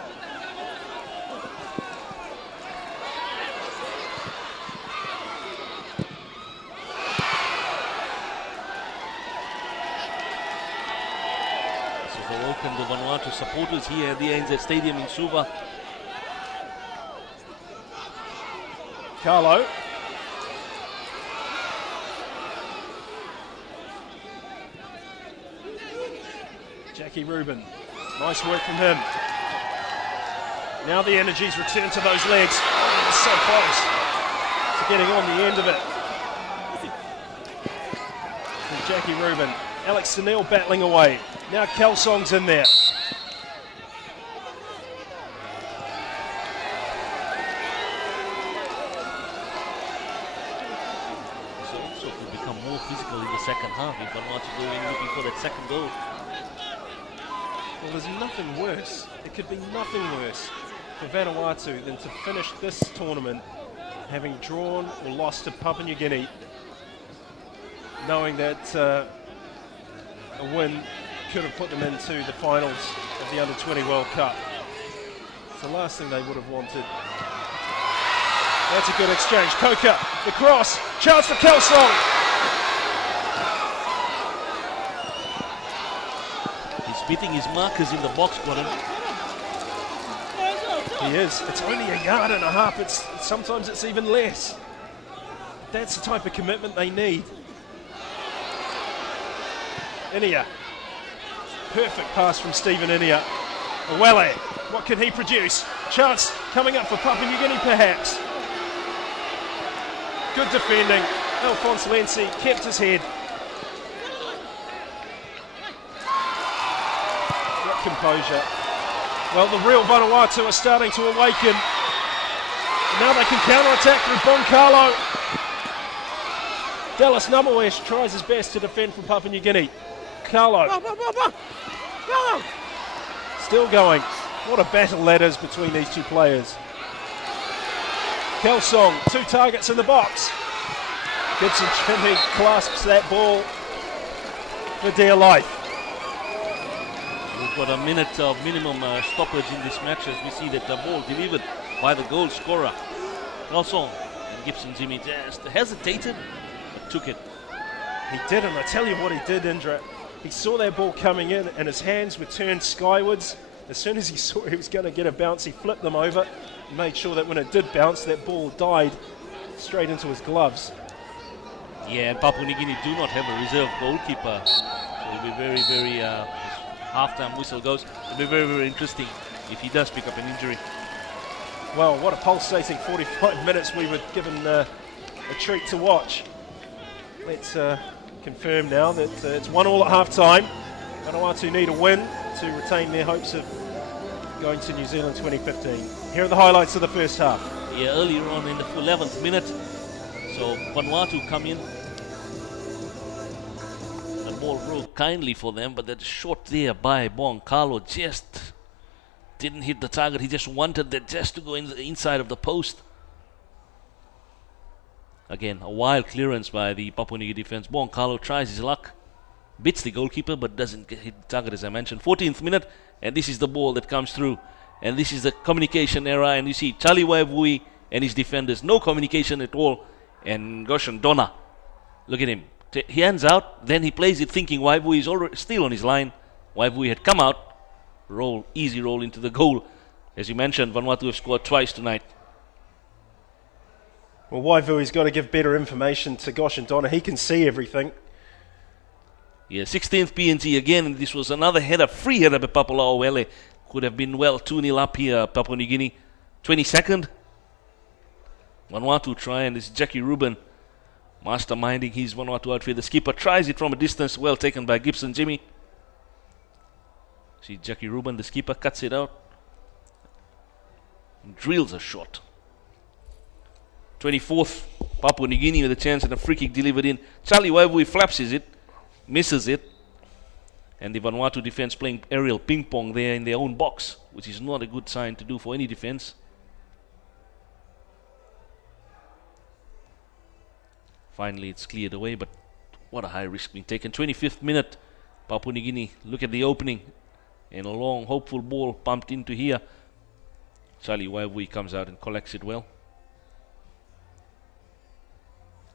Welcome the Vanuatu supporters here at the ANZ Stadium in Suva. Carlo. Jackie Rubin. Nice work from him. Now the energies return to those legs. Oh, it's so close to getting on the end of it. From Jackie Rubin. Alex Sunil battling away. Now Kelsong's in there. So it will become more physical in the second half if Vanuatu go in looking for that second goal. Well, there's nothing worse. It could be nothing worse for Vanuatu than to finish this tournament having drawn or lost to Papua New Guinea, knowing that a win could have put them into the finals of the Under-20 World Cup. It's the last thing they would have wanted. That's a good exchange. Coker, the cross, chance for Kelsong. He's beating his markers in the box, Gordon. He is. It's only a yard and a half. Sometimes it's even less. That's the type of commitment they need. Inia. Perfect pass from Stephen Inia. Awele, what can he produce? Chance coming up for Papua New Guinea perhaps. Good defending. Alphonse Lenzi kept his head. What composure. Well, the real Vanuatu are starting to awaken. Now they can counter-attack through Bonkalo. Dallas Namawesh tries his best to defend from Papua New Guinea. Carlo. Still going. What a battle that is between these two players. Kelsong, 2 targets in the box. Gibson Jimmy clasps that ball for dear life. We've got a minute of minimum stoppage in this match as we see that the ball delivered by the goal scorer. Kelsong and Gibson Jimmy just hesitated but took it. He did, and I tell you what he did, Indra. He saw that ball coming in and his hands were turned skywards. As soon as he saw he was going to get a bounce, he flipped them over and made sure that when it did bounce, that ball died straight into his gloves. Yeah, and Papua New Guinea do not have a reserve goalkeeper. So it'll be very, very, as half-time whistle goes, it'll be very, very interesting if he does pick up an injury. Well, what a pulsating 45 minutes we were given a treat to watch. Let's confirm now that it's 1-1 at half-time. Vanuatu need a win to retain their hopes of going to New Zealand 2015. Here are the highlights of the first half. Yeah, earlier on in the 11th minute, so Vanuatu come in. The ball broke kindly for them, but that shot there by Bonkalo just didn't hit the target. He just wanted that just to go in the inside of the post. Again, a wild clearance by the Papua New Guinea defense. Bonkalo tries his luck, beats the goalkeeper, but doesn't hit the target, as I mentioned. 14th minute, and this is the ball that comes through. And this is the communication error, and you see Charlie Waivui and his defenders, no communication at all. And Goshen Donna, look at him. He hands out, then he plays it thinking Waivui is already still on his line. Waivui had come out, easy roll into the goal. As you mentioned, Vanuatu have scored twice tonight. Well, Waivui's got to give better information to Goshen Donna. He can see everything. Yeah, 16th PNG again, and this was another header, free header by Papula Owele. Could have been well 2-0 up here, Papua New Guinea. 22nd. Vanuatu try, and this is Jackie Rubin masterminding his Vanuatu outfit. The skipper tries it from a distance, well taken by Gibson Jimmy. See Jackie Rubin, the skipper, cuts it out and drills a shot. 24th, Papua New Guinea with a chance and a free kick delivered in. Charlie Waivui flapses it, misses it, and the Vanuatu defense playing aerial ping pong there in their own box, which is not a good sign to do for any defense. Finally, it's cleared away, but what a high risk being taken. 25th minute, Papua New Guinea. Look at the opening. And a long, hopeful ball pumped into here. Charlie Waivui comes out and collects it well.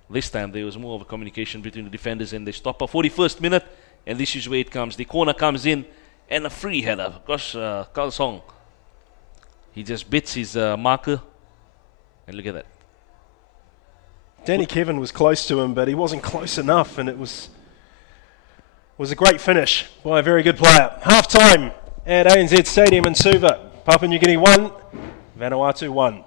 This time there was more of a communication between the defenders and the stopper. 41st minute, and this is where it comes. The corner comes in, and a free header. Gosh, Carl Song. He just bits his marker, and look at that. Danny Kevin was close to him, but he wasn't close enough, and it was a great finish by a very good player. Half-time at ANZ Stadium in Suva. Papua New Guinea 1, Vanuatu 1.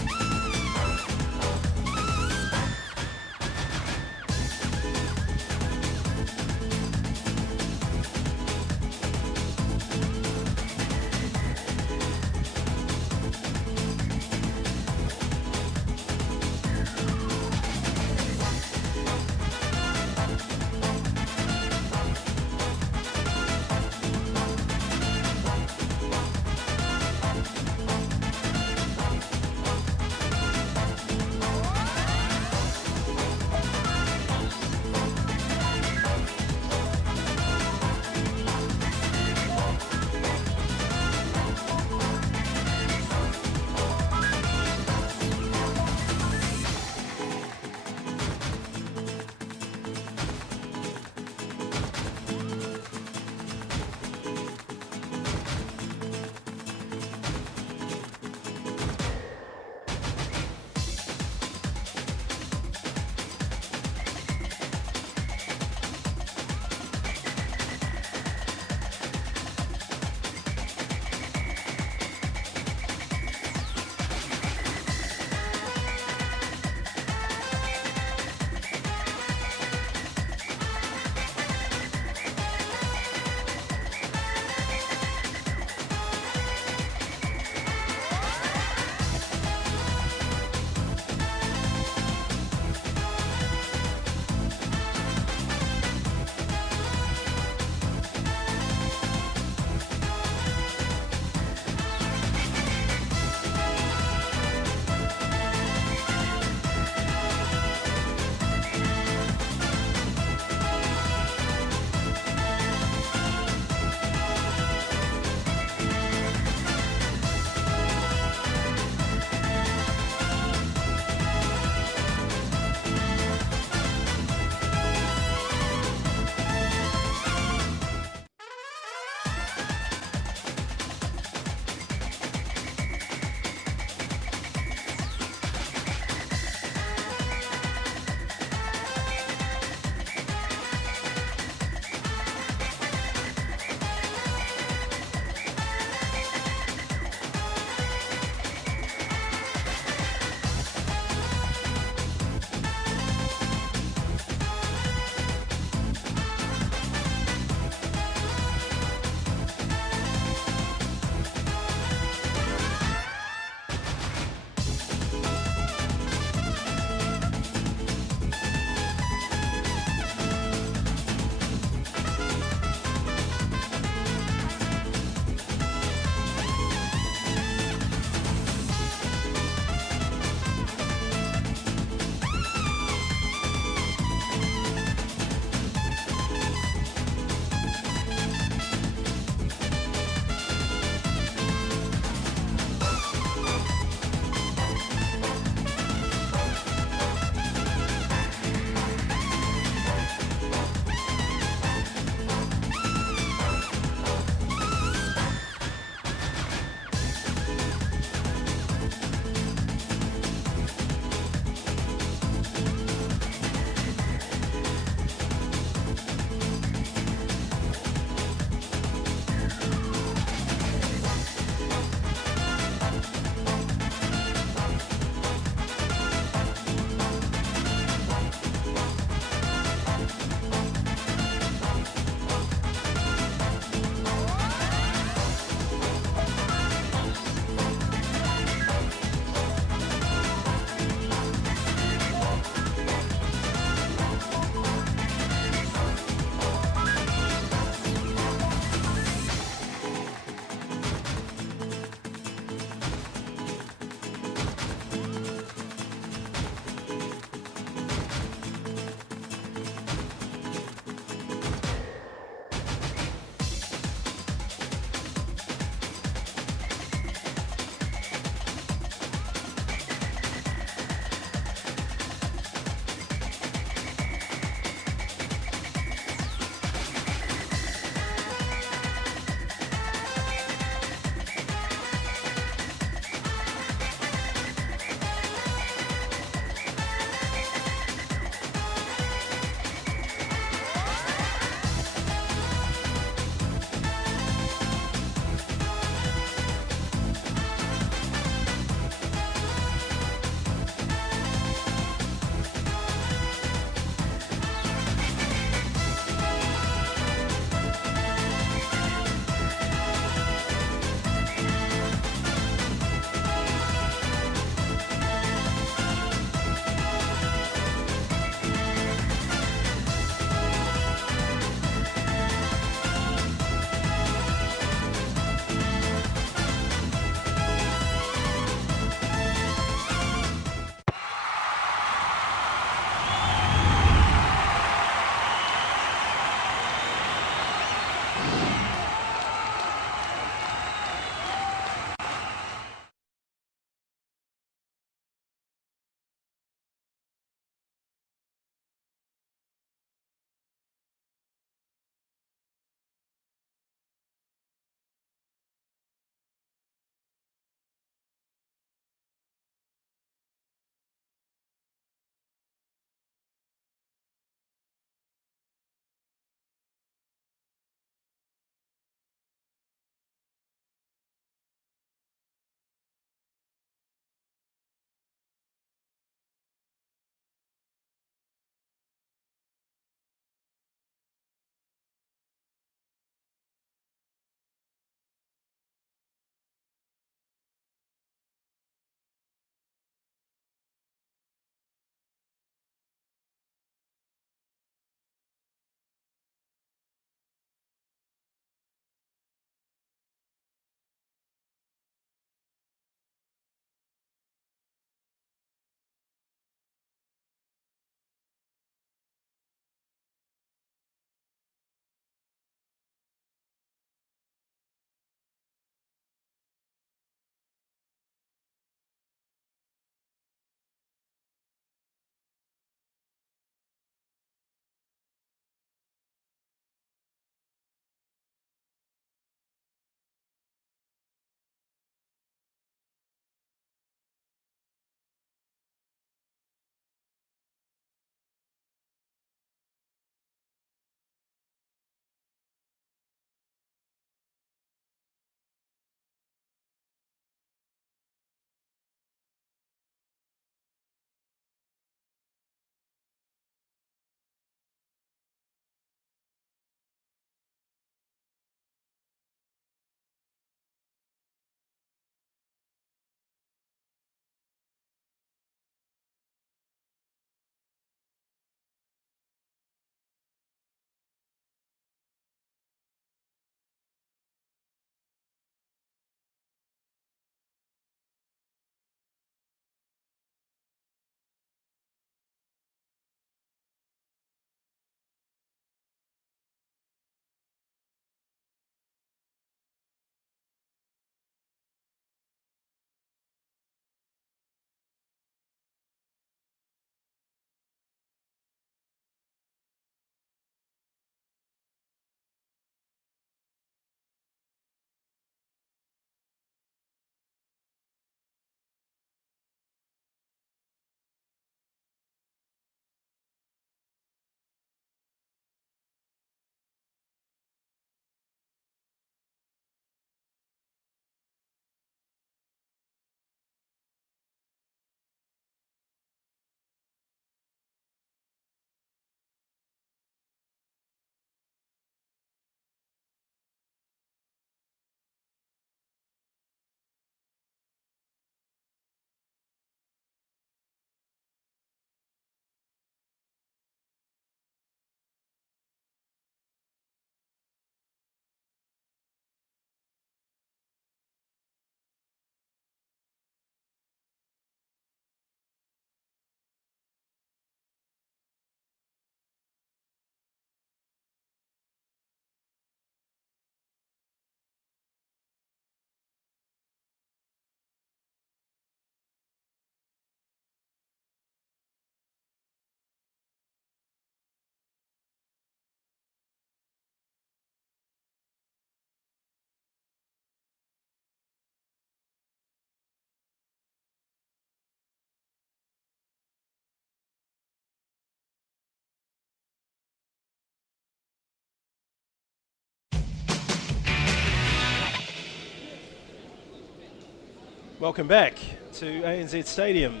Welcome back to ANZ Stadium,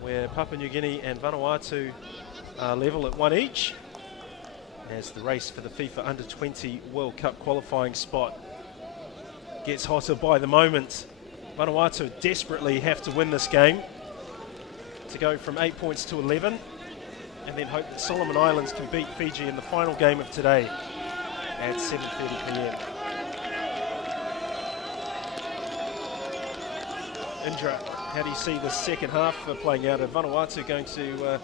where Papua New Guinea and Vanuatu are level at 1 each, as the race for the FIFA Under-20 World Cup qualifying spot gets hotter by the moment. Vanuatu desperately have to win this game to go from 8 points to 11, and then hope that Solomon Islands can beat Fiji in the final game of today at 7:30 p.m. Indra, how do you see the second half playing out? Are Vanuatu going to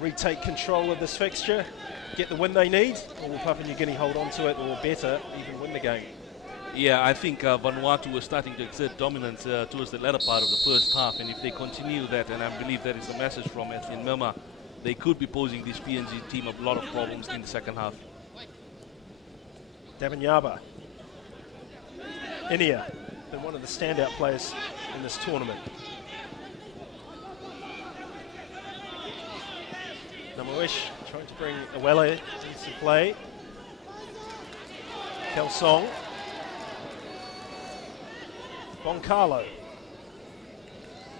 retake control of this fixture, get the win they need, or will Papua New Guinea hold on to it, or better, even win the game? Yeah, I think Vanuatu was starting to exert dominance towards the latter part of the first half, and if they continue that, and I believe that is the message from Etienne Mema, they could be posing this PNG team a lot of problems in the second half. Davanyaba, Inia, been one of the standout players in this tournament. Namawish trying to bring Awele into play. Kelsong. Boncalo.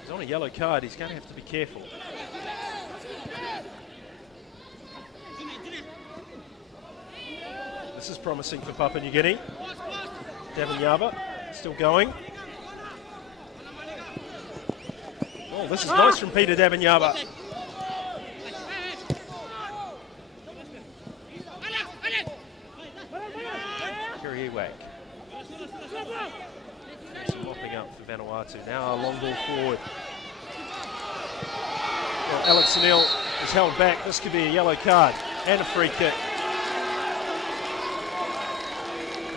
He's on a yellow card, he's going to have to be careful. This is promising for Papua New Guinea. Davanyaba still going. Oh, this is nice from Peter Davanyaba. Kiriwak. Some mopping up for Vanuatu. Now a long ball forward. Well, Alex O'Neill is held back. This could be a yellow card and a free kick.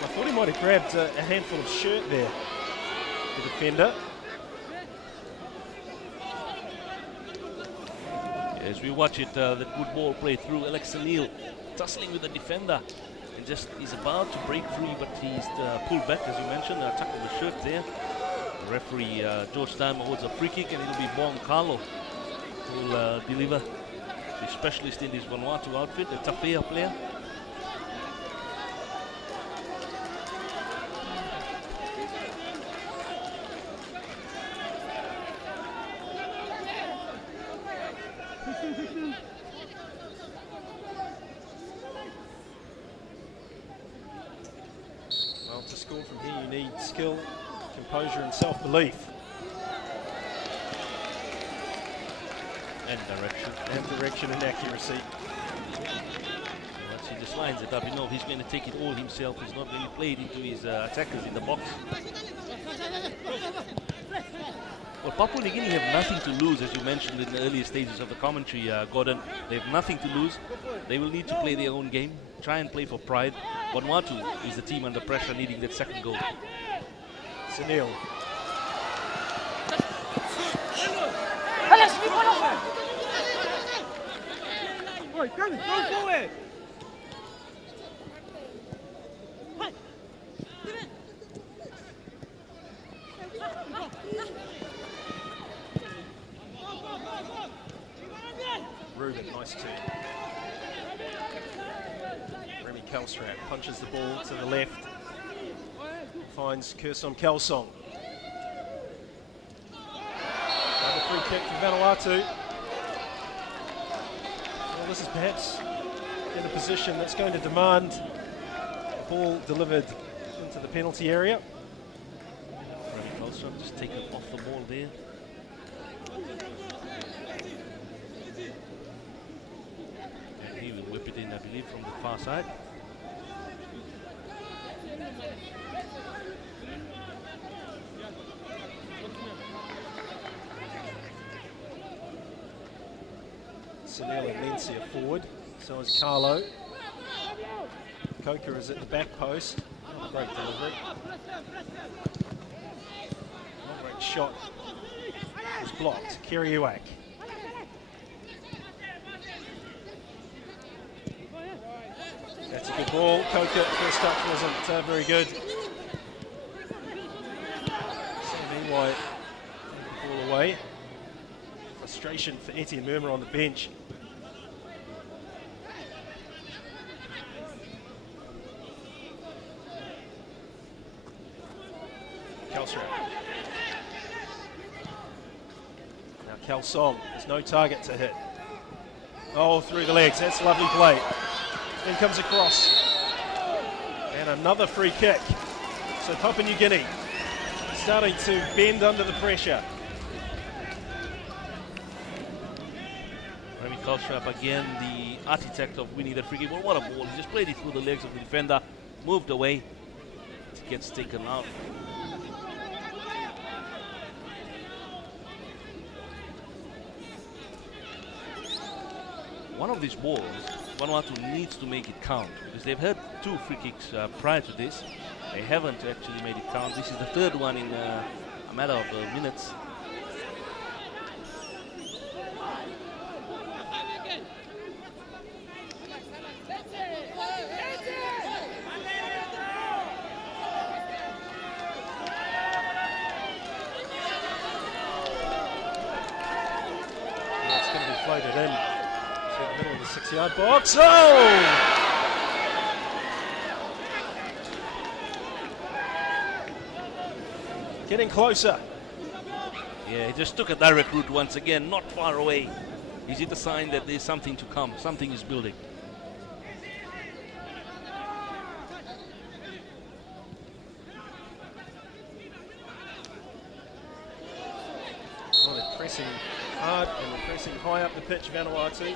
I thought he might have grabbed a handful of shirt there, the defender. As we watch it, the good ball play through. Alex O'Neill tussling with the defender, and just he's about to break free, but he's pulled back, as you mentioned, tuck of the shirt there. The referee George Diamond holds a free kick, and it'll be Boncalo who will deliver. The specialist in this Vanuatu outfit, a Tafea player. Well, to score from here you need skill, composure and self-belief. And direction. And direction and accuracy. Once he just lines it up, you know he's going to take it all himself. He's not going to play it into his attackers in the box. Well, Papua New Guinea have nothing to lose, as you mentioned in the earlier stages of the commentary, Gordon. They have nothing to lose. They will need to play their own game, try and play for pride. Vanuatu is the team under pressure, needing that second goal. Sunil. Ruben, nice turn. Remy Kelstrap punches the ball to the left. Finds Kursom Kelsong. Another free kick for Vanuatu. Well, this is perhaps in a position that's going to demand the ball delivered into the penalty area. Remy Kelstrap just taken off the ball there. And he will whip it in, I believe, from the far side. Sunil and Mencia forward, so is Carlo. Coker is at the back post. Great delivery. Long range shot was blocked. Kiriwak. That's a good ball. Coker, first touch wasn't very good. Sam Enway the ball away. Frustration for Etienne Murmur on the bench. Kelstrap. Song, there's no target to hit. Oh, through the legs, that's a lovely play. Then comes across. And another free kick. So Papua New Guinea starting to bend under the pressure. Remy Kalstrap again, the architect of winning that free kick. Well, what a ball. He just played it through the legs of the defender, moved away, it gets taken out. One of these balls, Vanuatu needs to make it count because they've had 2 free kicks prior to this. They haven't actually made it count. This is the 3rd one in a matter of minutes. It's going to be floated in to the middle of the 6-yard box. Oh! Getting closer. Yeah, he just took a direct route once again, not far away. Is it a sign that there's something to come? Something is building. Well, they're pressing hard and they're pressing high up the pitch, Vanuatu.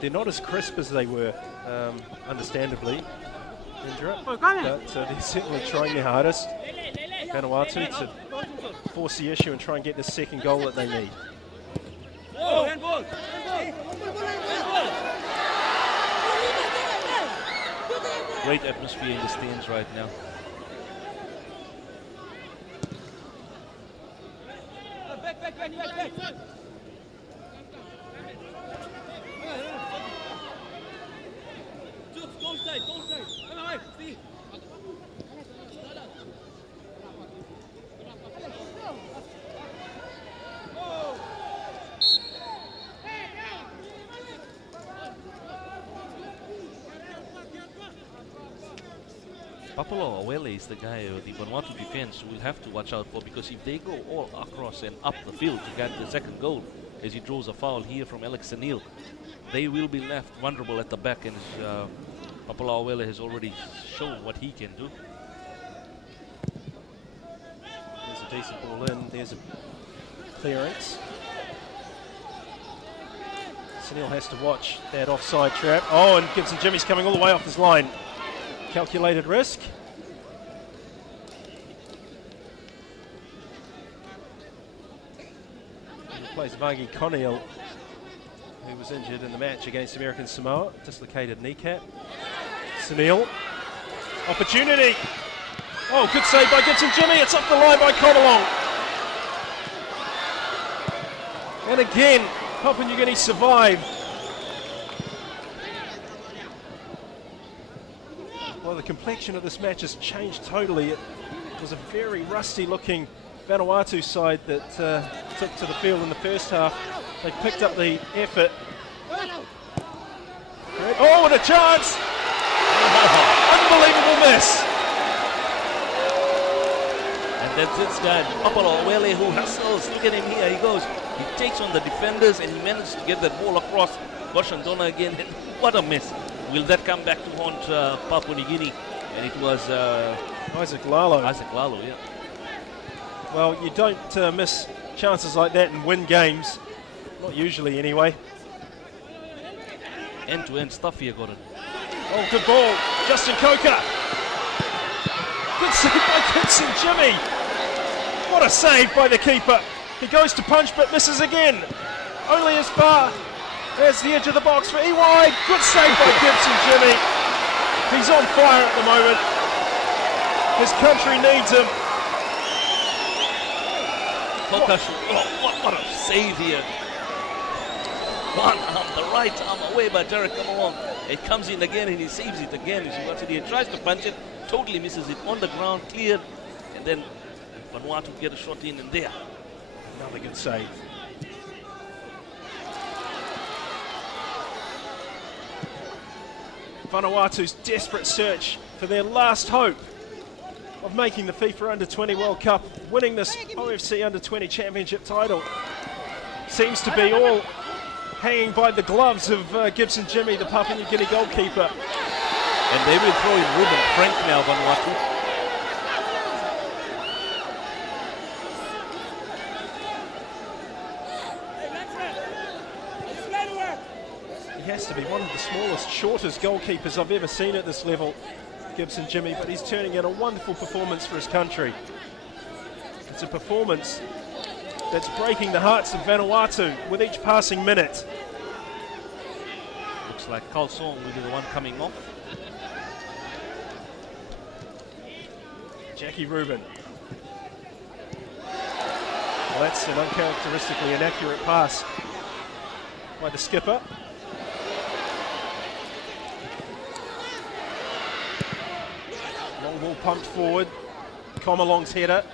They're not as crisp as they were, understandably, Indra, but they're certainly trying their hardest, Vanuatu, to force the issue and try and get the second goal that they need. Great atmosphere in the stands right now. Papua Awele is the guy the Vanuatu defense will have to watch out for, because if they go all across and up the field to get the second goal, as he draws a foul here from Alex Anil, they will be left vulnerable at the back, and Papua Awele has already shown what he can do. There's a decent ball in, there's a clearance. Sunil has to watch that offside trap. Oh, and Gibson Jimmy's coming all the way off his line. Calculated risk. And he plays Vagi Coneil, who was injured in the match against American Samoa, dislocated kneecap. Sunil, opportunity. Oh, good save by Gibson Jimmy. It's up the line by Conalong. And again, Papua New Guinea survive. Well, the complexion of this match has changed totally. It was a very rusty-looking Vanuatu side that took to the field in the first half. They picked up the effort. Oh, and a chance! Unbelievable miss! And that's this guy, Papua Awele, who hustles. Look at him here. He goes. He takes on the defenders and he managed to get that ball across. Goshantona again. What a miss. Will that come back to haunt Papua New Guinea? And it was Isaac Lalo. Isaac Lalo, yeah. Well, you don't miss chances like that and win games. Not usually, anyway. End-to-end stuff here, Gordon. Oh, good ball. Justin Coker. Good save by Gibson Jimmy. What a save by the keeper. He goes to punch but misses again. Only as far as the edge of the box for EY. Good save by Gibson Jimmy. He's on fire at the moment. His country needs him. What a save here. One arm, the right arm away by Derek Kamalong. It comes in again and he saves it again. You see what he tries to punch it, totally misses it on the ground, cleared, and then Vanuatu get a shot in and there. Another good save. Vanuatu's desperate search for their last hope of making the FIFA Under-20 World Cup, winning this OFC Under-20 Championship title, seems to be all hanging by the gloves of Gibson Jimmy, the Papua New Guinea goalkeeper. And they will throw in Ruben Frank now, Vanuatu. He has to be one of the smallest, shortest goalkeepers I've ever seen at this level, Gibson Jimmy, but he's turning in a wonderful performance for his country. It's a performance that's breaking the hearts of Vanuatu with each passing minute. Looks like Carlson will be the one coming off. Jackie Rubin. Well, that's an uncharacteristically inaccurate pass by the skipper. Long ball pumped forward. Comalong's header.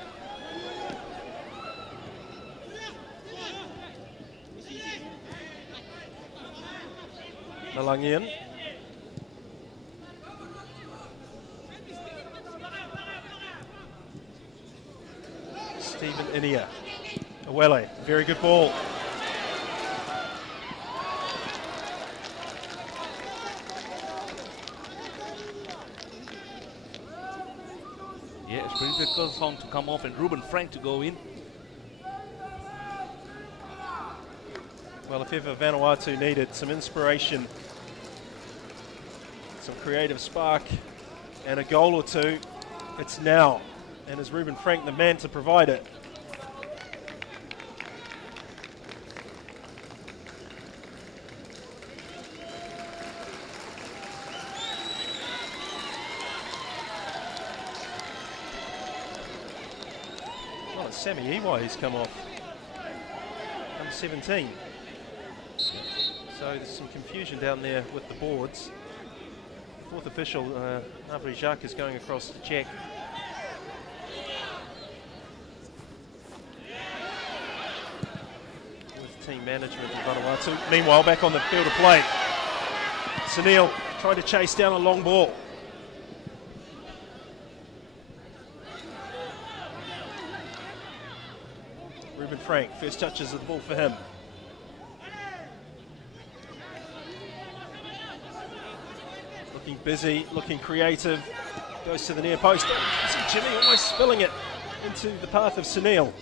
Malangian. Stephen Inia. Awele, very good ball. Yeah, it's pretty good Carlson to come off and Ruben Frank to go in. Well, if ever Vanuatu needed some inspiration, some creative spark, and a goal or two, it's now. And is Ruben Frank the man to provide it? Well, it's Sammy Iwai who's come off. Number 17. So there's some confusion down there with the boards. Fourth official, Avri Jacques, is going across to check. With team management in Vanuatu. Meanwhile, back on the field of play, Sunil trying to chase down a long ball. Ruben Frank, first touches of the ball for him. Looking busy, looking creative, goes to the near post. Oh, see Jimmy almost spilling it into the path of Sunil.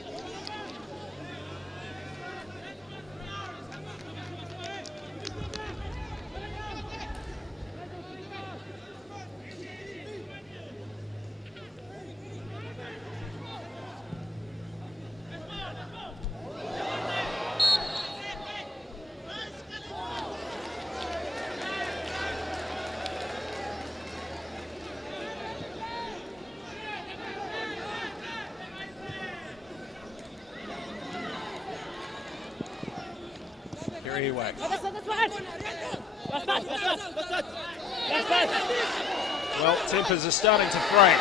Well, tempers are starting to fray.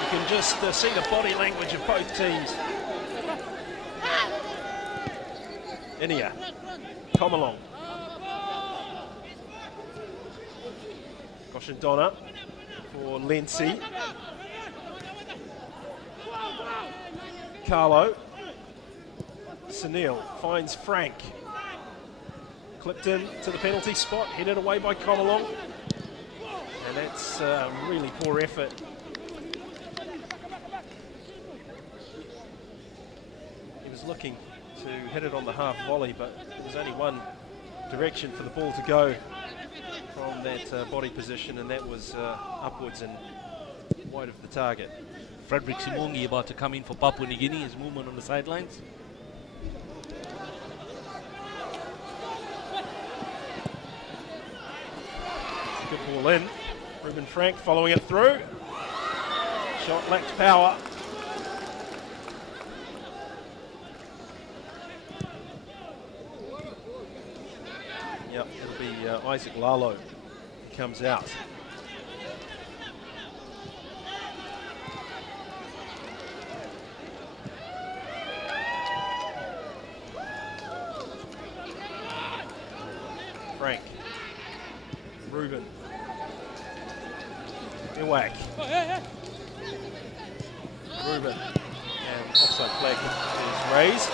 You can just see the body language of both teams. Inia, Comalong. Goshindona for Lenzi. Carlo. Sunil finds Frank. Clipped in to the penalty spot, headed away by Comalong. And that's a really poor effort. He was looking to hit it on the half volley, but there was only one direction for the ball to go from that body position, and that was upwards and wide of the target. Frederick Simongi about to come in for Papua New Guinea, his movement on the sidelines. Good ball in. Ruben Frank following it through. Shot lacked power. Yep, it'll be Isaac Lalo comes out. Frank. Ruben. Iwak. Ruben. And offside flag is raised.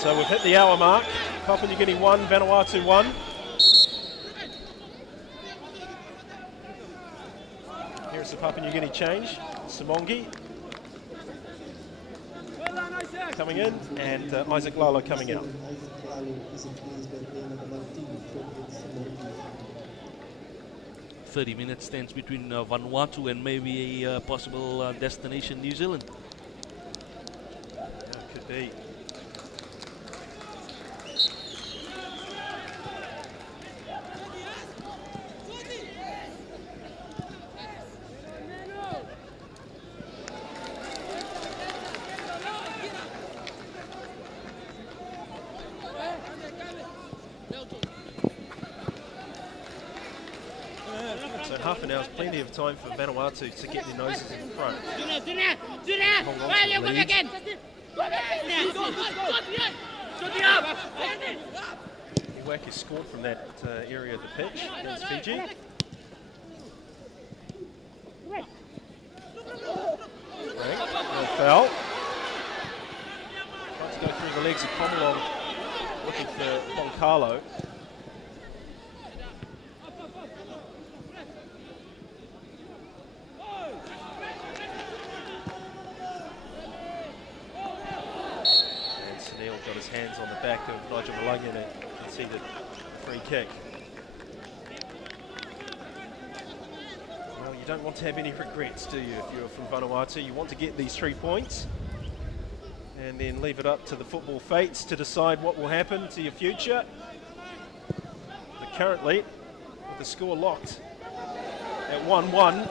So we've hit the hour mark. Papua New Guinea 1, Vanuatu 1. Here's the Papua New Guinea change. Simongi coming in, and Isaac Lalo coming out. .30 stands between Vanuatu and maybe a possible destination New Zealand. That could be. So half an hour's plenty of time for Vanuatu to get their noses in front. Hold on to the lead. Iwak is scored from that area of the pitch against Fiji. Right, no foul. Tries to go through the legs of Pomelong, looking for Moncalo. Got his hands on the back of Nigel Malungan and conceded a free kick. Well, you don't want to have any regrets, do you, if you're from Vanuatu? You want to get these 3 points and then leave it up to the football fates to decide what will happen to your future. But currently, with the score locked at 1-1,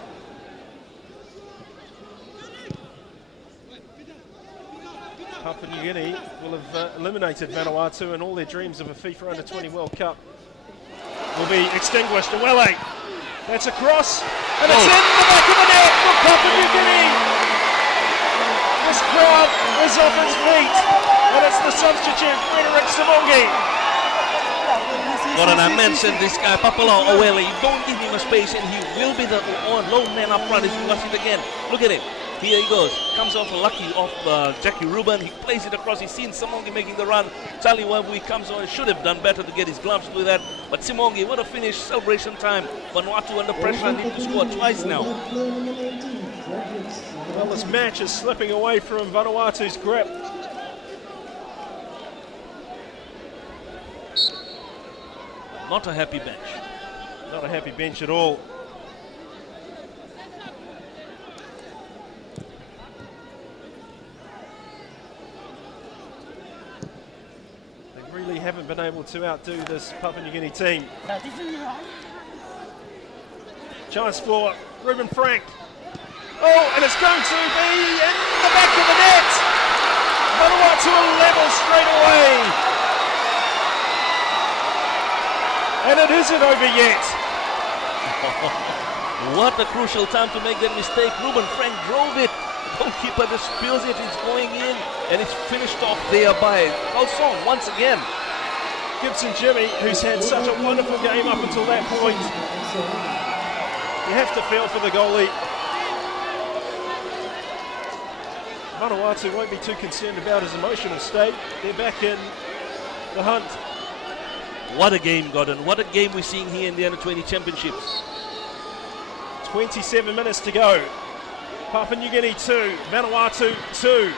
Papua New Guinea will have eliminated Vanuatu, and all their dreams of a FIFA Under-20 World Cup will be extinguished. Awele, that's a cross, and it's in the back of the net for Papua New Guinea. This crowd is off its feet, and it's the substitute, Frederick Simongi. What an I mentioned this guy, Papua Awele. Don't give him a space, and he will be the lone man up front. As you watch it again, look at him. Here he goes, comes off lucky off Jackie Ruben, he plays it across, he's seen Simongi making the run. Charlie Wabui comes on, should have done better to get his gloves to do that, but Simongi, what a finish, celebration time. Vanuatu under pressure, need to score twice now. Well, this match is slipping away from Vanuatu's grip. Not a happy bench. Not a happy bench at all. Really haven't been able to outdo this Papua New Guinea team. Chance for Ruben Frank. Oh, and it's going to be in the back of the net. Vanuatu level straight away. And it isn't over yet. What a crucial time to make that mistake. Ruben Frank drove it. Goalkeeper just spills it, it's going in, and it's finished off there by Kalsong once again. Gibson Jimmy, who's had such a wonderful game up until that point. You have to feel for the goalie. Vanuatu won't be too concerned about his emotional state. They're back in the hunt. What a game, Gordon. What a game we're seeing here in the Under-20 Championships. 27 minutes to go. Papua New Guinea 2, Vanuatu 2.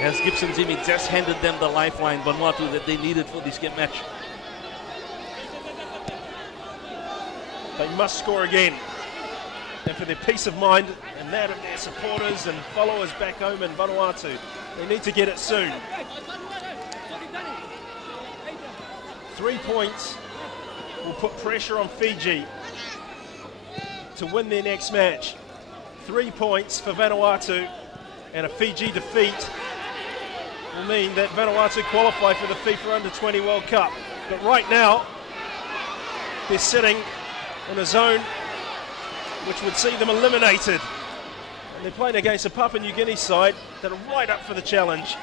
As Gibson Jimmy just handed them the lifeline, Vanuatu, that they needed for this game match. They must score again. And for their peace of mind and that of their supporters and followers back home in Vanuatu, they need to get it soon. 3 points will put pressure on Fiji to win their next match. 3 points for Vanuatu, and a Fiji defeat will mean that Vanuatu qualify for the FIFA Under-20 World Cup. But right now, they're sitting in a zone which would see them eliminated. And they're playing against a Papua New Guinea side that are right up for the challenge.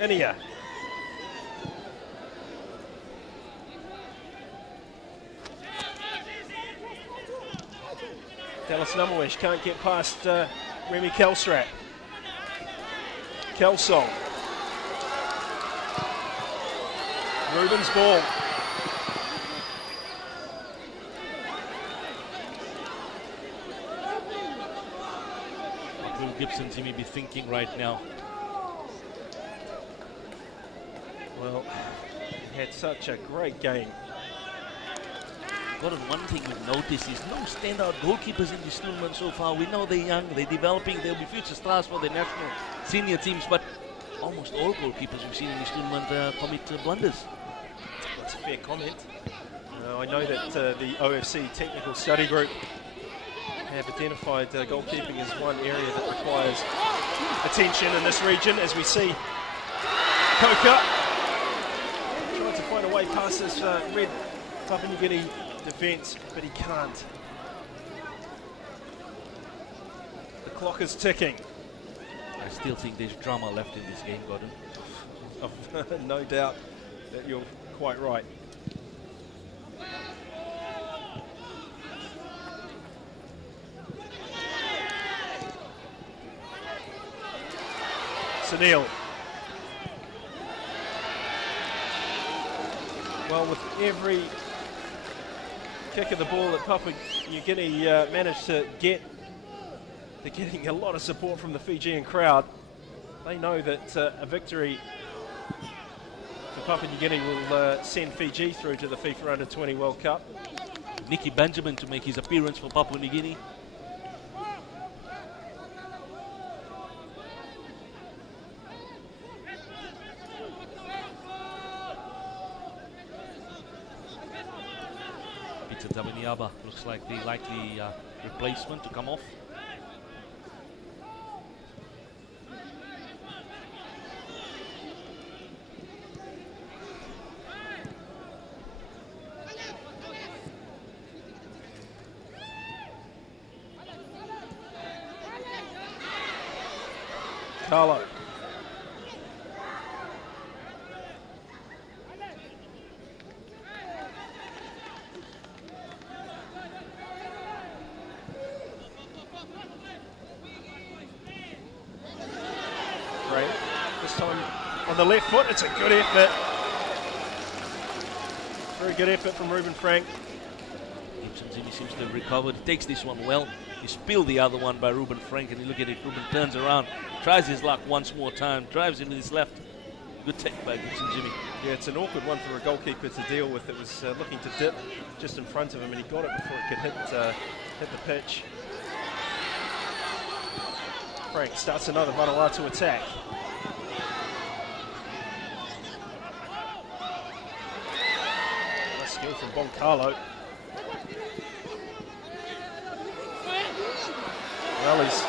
Inia. Dallas Namawish can't get past Remy Kelsrat. Kelsong. Ruben's ball. What will Gibson Timmy be thinking right now? Well, he had such a great game. Gordon, one thing we've noticed is no standout goalkeepers in this tournament so far. We know they're young, they're developing, they'll be future stars for their national senior teams, but almost all goalkeepers we've seen in this tournament commit blunders. That's a fair comment. I know that the OFC Technical Study Group have identified goalkeeping as one area that requires attention in this region, as we see Koka trying to find a way past this red Papua New Guinea defence, but he can't. The clock is ticking. I still think there's drama left in this game, Gordon. No doubt that you're quite right. Sunil. Well, with every kick of the ball that Papua New Guinea managed to get, they're getting a lot of support from the Fijian crowd. They know that a victory for Papua New Guinea will send Fiji through to the FIFA Under-20 World Cup. Nicky Benjamin to make his appearance for Papua New Guinea. Daviniaba looks like the likely replacement to come off. Carlo. This time on the left foot, it's a good effort. Very good effort from Ruben Frank. Gibson Timmy seems to have recovered. He takes this one well. He spilled the other one by Ruben Frank, and you look at it, Ruben turns around, tries his luck once more time, drives him with his left. Good take by Gibson Jimmy. Yeah, it's an awkward one for a goalkeeper to deal with. It was looking to dip just in front of him, and he got it before it could hit the pitch. Frank starts another Vanuatu attack. Nice skill from Boncalo. Well, he's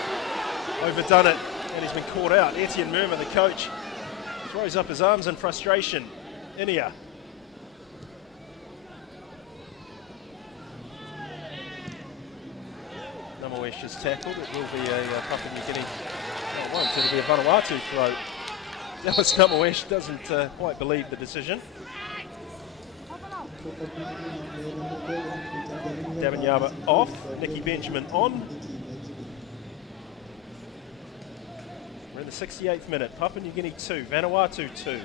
overdone it, and he's been caught out. Etienne Murma, the coach, throws up his arms in frustration. Inia. Namawesh is tackled. It will be a Papua New Guinea. Oh, won't it'll be a Vanuatu throw. Dallas Namawesh doesn't quite believe the decision. Daviniaba off. Nicky Benjamin on. We're in the 68th minute. Papua New Guinea 2, Vanuatu 2.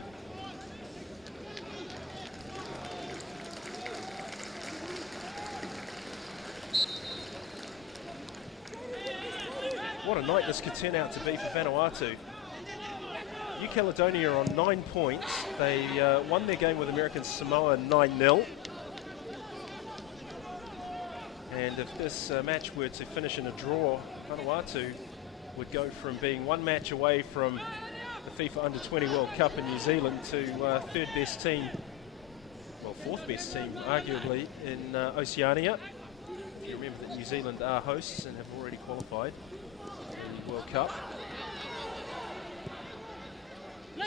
What a night this could turn out to be for Vanuatu. New Caledonia are on 9 points. They won their game with American Samoa 9-0. And if this match were to finish in a draw, Vanuatu would go from being one match away from the FIFA Under-20 World Cup in New Zealand to third best team, well, fourth best team arguably in Oceania. You remember that New Zealand are hosts and have already qualified for the World Cup.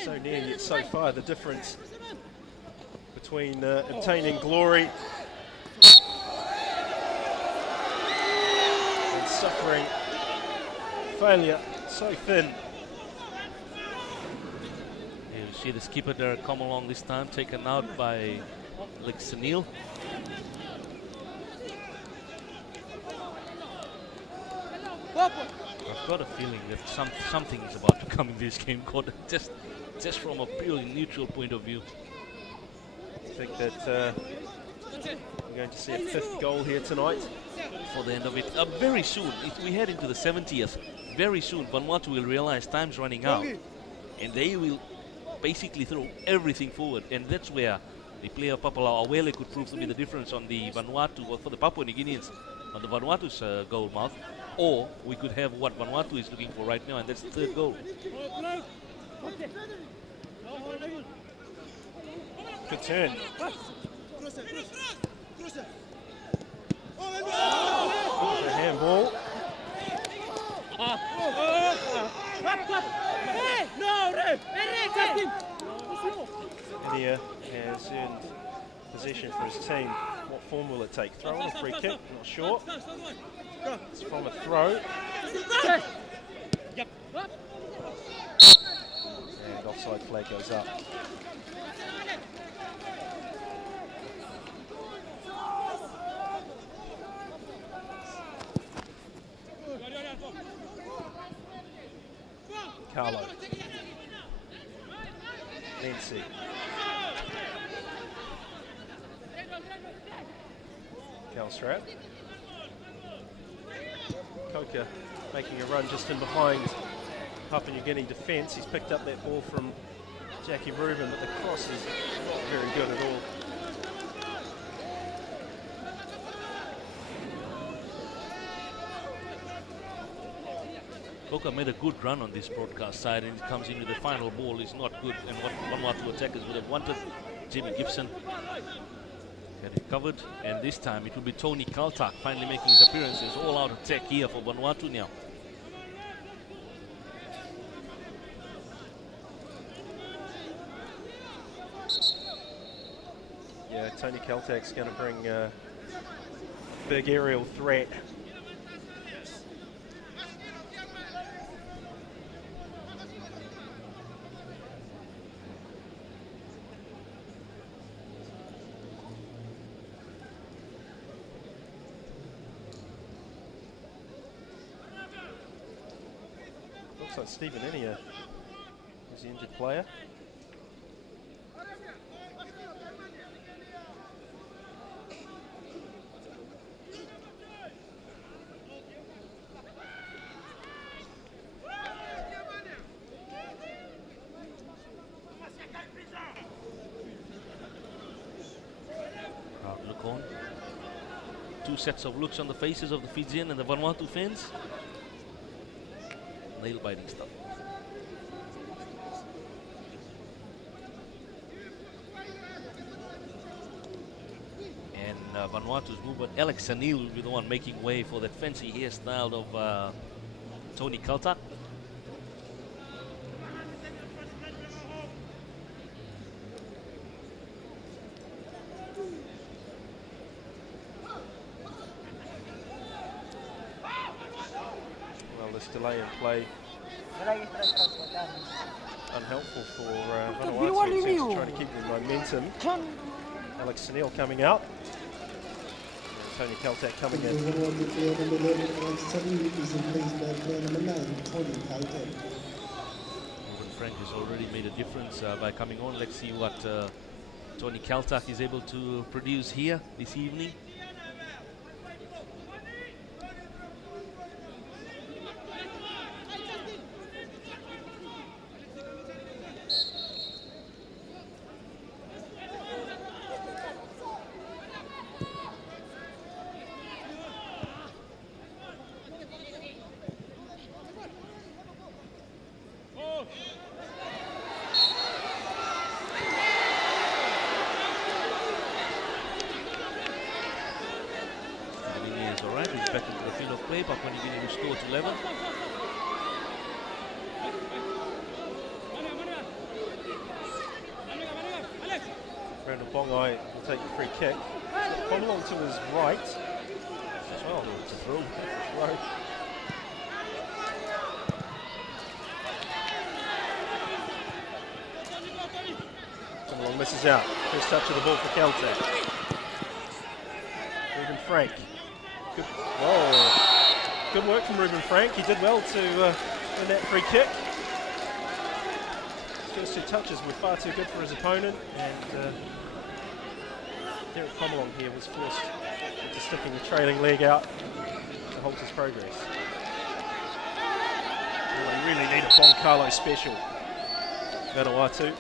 So near yet so far, the difference between obtaining glory and suffering failure so thin. You see the skipper there come along this time, taken out by Sunil. I've got a feeling that something is about to come in this game, Gordon, just from a purely neutral point of view. I think that we're going to see a 5th goal here tonight. For the end of it. Very soon, if we head into the 70th, very soon Vanuatu will realize time's running out. And they will basically throw everything forward. And that's where the player Papua Awele could prove to be the difference on the Vanuatu, or for the Papua New Guineans, on the Vanuatu's goal mouth. Or we could have what Vanuatu is looking for right now, and that's the 3rd goal. Good turn. The handball. India has earned possession for his team. What form will it take? Throw in a free kick? Not sure. It's from a throw. And offside flag goes up. Carlo. Nancy. Calstrap. Coker making a run just in behind Papua New Guinea defence. He's picked up that ball from Jackie Rubin, but the cross is not very good at all. Coker made a good run on this broadcast side, and it comes into the final ball is not good, and what Vanuatu attackers would have wanted. Jimmy Gibson had it covered, and this time it will be Tony Kaltak finally making his appearance. It's all-out attack here for Vanuatu now. Yeah, Tony Kaltak's going to bring a big aerial threat. Looks like Stephen Innia is the injured player. Look on. 2 sets of looks on the faces of the Fijian and the Vanuatu fans. Nail-biting stuff. And Vanuatu's movement, Alex Sanil will be the one making way for that fancy hairstyle of Tony Kaltak. Delay in play unhelpful for Vanuatu, trying to keep the momentum. Alex Sanil coming out. And Tony Kaltak coming in. Frank has already made a difference by coming on. Let's see what Tony Kaltak is able to produce here this evening. entries back into the field of play. Papua New Guinea restored to 11. Randall Bongai will take the free kick. Come along to his right. Oh, it's a throw. Right. Come along, misses out. First touch of the ball for Caltech. Ruben Frank. Good, whoa. Good work from Ruben Frank. He did well to win that free kick. His first two touches were far too good for his opponent, and Derek Comalong here was forced into sticking the trailing leg out to halt his progress. Well, they really need a Boncalo special. Vanuatu.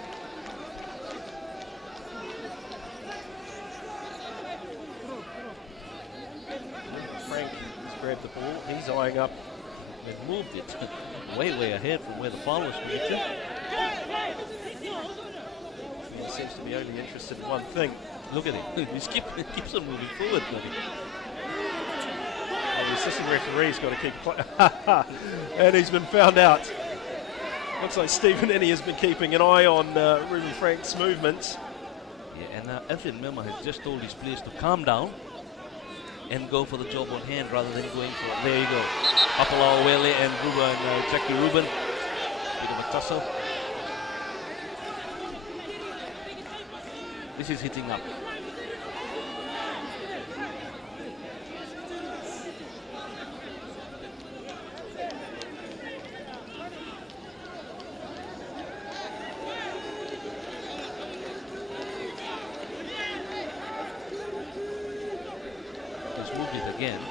Frank has grabbed the ball. He's eyeing up. They've moved it way ahead from where the foul was committed. He seems to be only interested in one thing. Look at him. He keeps on moving forward, buddy. Oh, the assistant referee's got to keep and he's been found out. Looks like Stephen Ennie has been keeping an eye on Ruben Frank's movements. Yeah, and Alfred Mema has just told his players to calm down and go for the job on hand rather than going for it. There you go. Apalao Wele and Jackie Ruben. Bit of a tussle. This is hitting up. Let's move it again.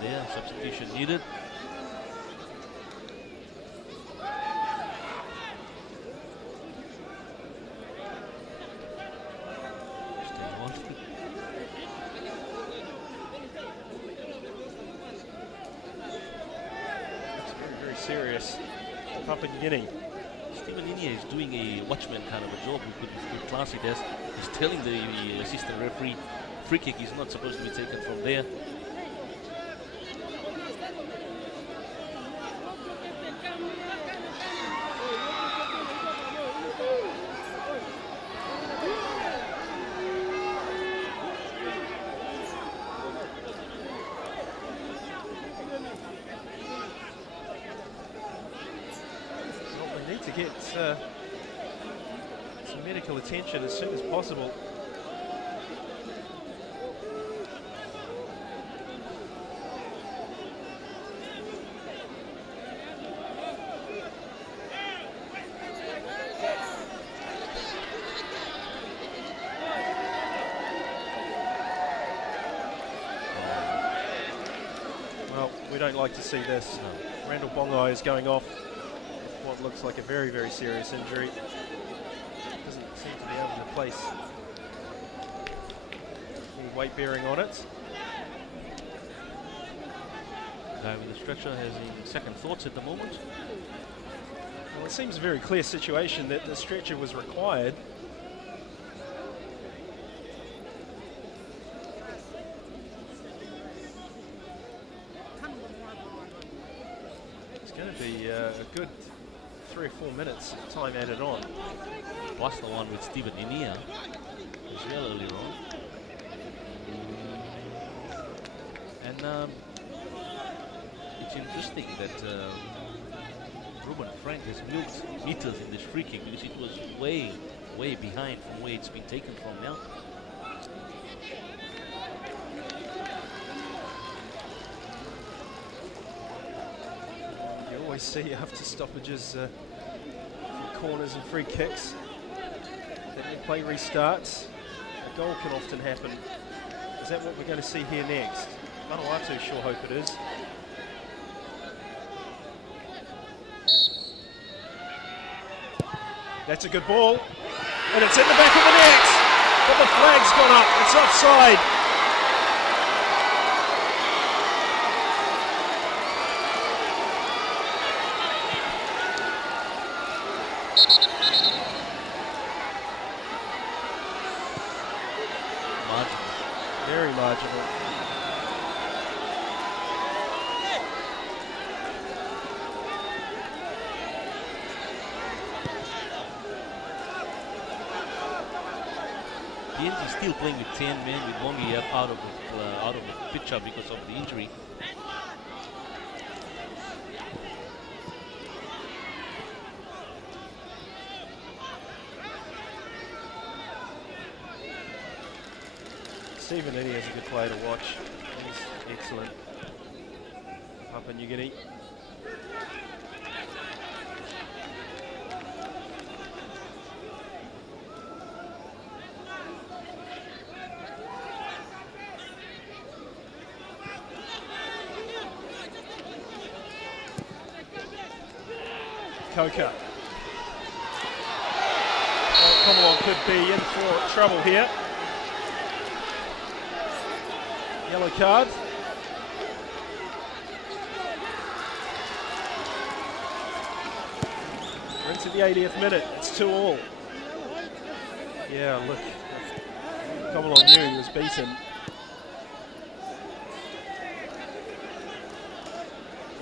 There, substitution needed. Stay on. It's very serious. Papua New Guinea. Stephen Ennie is doing a watchman kind of a job. We could class it as he's telling the assistant referee free kick is not supposed to be taken from there. To get some medical attention as soon as possible. Well, we don't like to see this. No. Randall Bongai is going off. What looks like a very serious injury. Doesn't seem to be able to place any weight bearing on it. Guy with the stretcher has second thoughts at the moment. Well, it seems a very clear situation that the stretcher was required. It's going to be a good 3 or 4 minutes of time added on. Plus the one with Stephen Ennie as well earlier on. And it's interesting that Ruben Frank has milked meters in this free kick because it was way behind from where it's been taken from now. You always see after stoppages corners and free kicks that the play restarts. A goal can often happen. Is that what we're going to see here next? Vanuatu sure hope it is. That's a good ball. And it's in the back of the net. But the flag's gone up. It's offside. Marginal. Very marginal. PNG still playing with 10 men with Bongi out of the picture because of the injury. Stephen Eddy is a good player to watch. He's excellent. Papua New Guinea. Coker. Well, Commonwealth could be in for trouble here. Yellow card. We're into the 80th minute. It's 2-2. Yeah, look. Commonwealth knew he was beaten.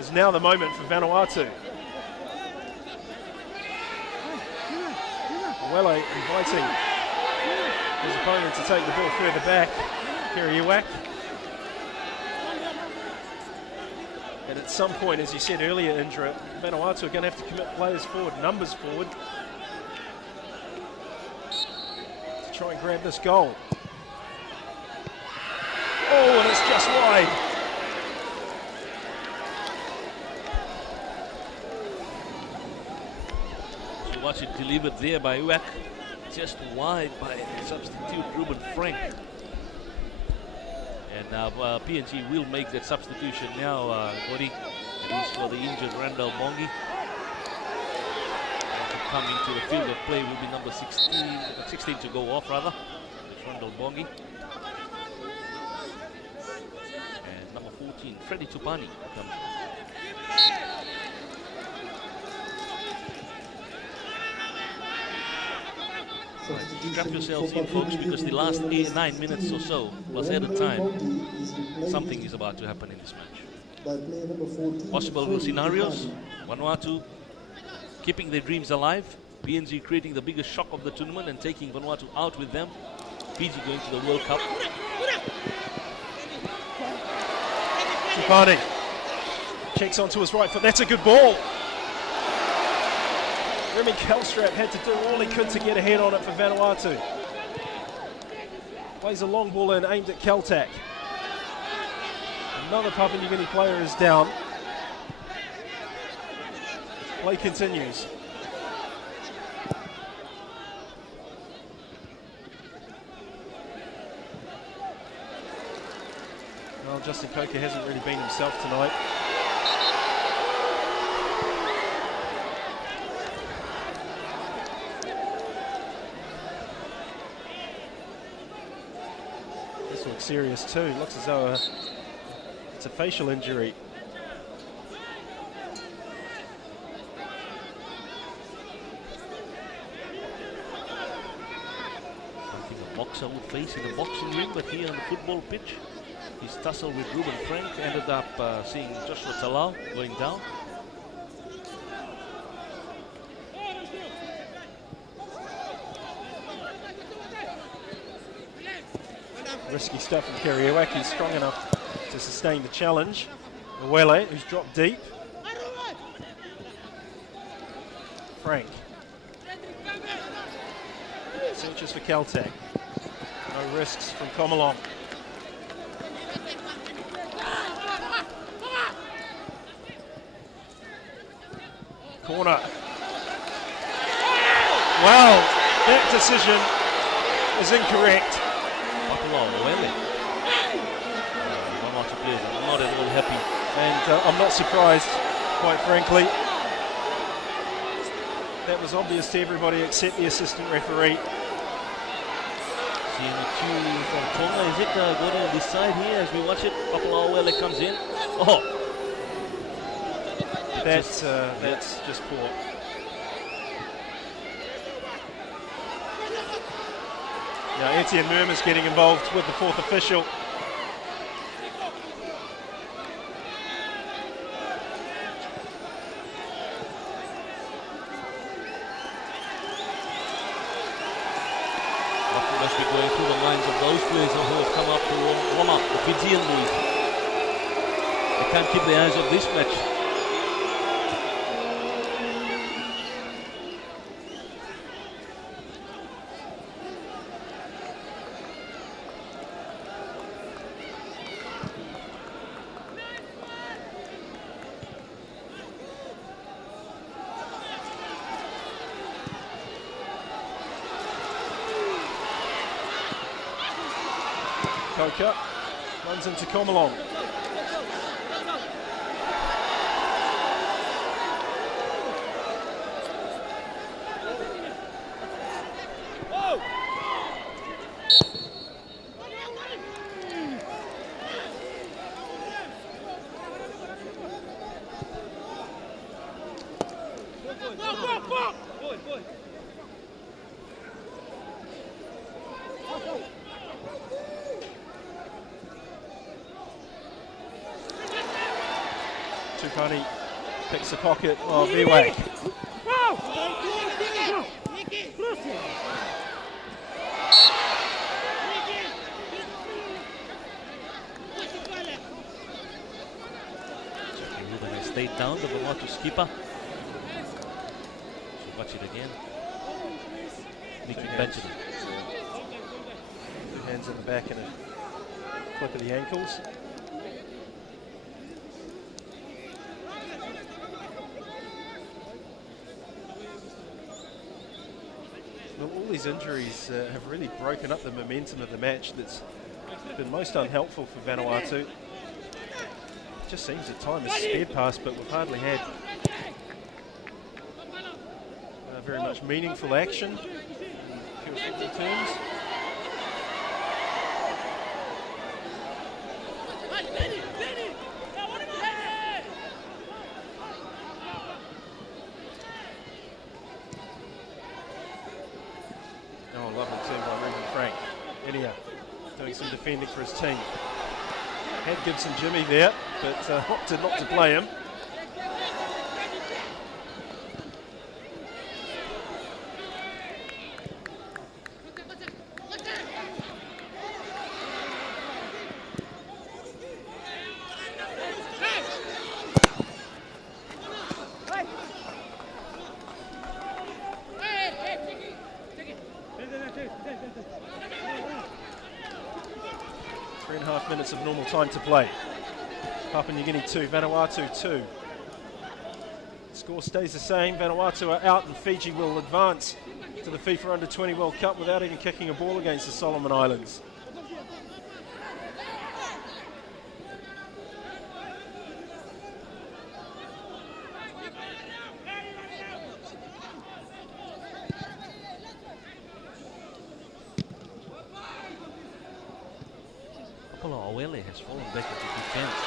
It's now the moment for Vanuatu. Welle inviting his opponent to take the ball further back. Kiriuak. And at some point, as you said earlier, Indra, Vanuatu are going to have to commit players forward, numbers forward, to try and grab this goal. Oh, and it's just wide. Watch it delivered there by Uak, just wide by substitute Ruben Frank. And now PNG will make that substitution now, Godi. It is for the injured Randall Bongi. Coming to the field of play will be number 16 to go off rather. It's Randall Bongi. And number 14, Freddie Tupani coming. Strap yourselves in, folks, because the last 9 minutes or so, plus added time, something is about to happen in this match. Possible scenarios: Vanuatu keeping their dreams alive, PNG creating the biggest shock of the tournament and taking Vanuatu out with them, Fiji going to the World Cup. Tupani kicks onto his right foot. That's a good ball. Remy Kelstrap had to do all he could to get ahead on it for Vanuatu. Plays a long ball in, aimed at Keltak. Another Papua New Guinea player is down. Play continues. Well, Justin Coker hasn't really been himself tonight. Looks serious too. Looks as though it's a facial injury. Something a boxer would face in a boxing ring, but here on the football pitch, his tussle with Ruben Frank ended up seeing Joshua Talal going down. Risky stuff from Kiriuak. He's strong enough to sustain the challenge. Welle, who's dropped deep. Frank. Searches for Keltak. No risks from Komalong. Corner. Well, that decision is incorrect. I'm not at all happy. And I'm not surprised, quite frankly. That was obvious to everybody except the assistant referee. Siani from Tonga, is it going on this side here as we watch it? Papua comes in. Oh! That's just poor. Now Etienne Murma's getting involved with the fourth official. Must be going through the minds of those players who have come up to warm up, the Fijian boys. They can't keep their eyes off this match. Coker runs into Comalong. Tupani picks the pocket of Viwak. Ruben has stayed down, the Vanuatu skipper. So watch it again. Nicky Benjamin. Two hands in the back and a flip of the ankles. Well, all these injuries have really broken up the momentum of the match that's been most unhelpful for Vanuatu. It just seems that time has sped past, but we've hardly had very much meaningful action in pure football terms. Oh, lovely turn by Ruben Frank. Inia doing some defending for his team. Had Gibson Jimmy there, but opted not to play him. Minutes of normal time to play. Papua New Guinea 2, Vanuatu 2. Score stays the same. Vanuatu are out and Fiji will advance to the FIFA Under-20 World Cup without even kicking a ball against the Solomon Islands. Awele has fallen back into defense.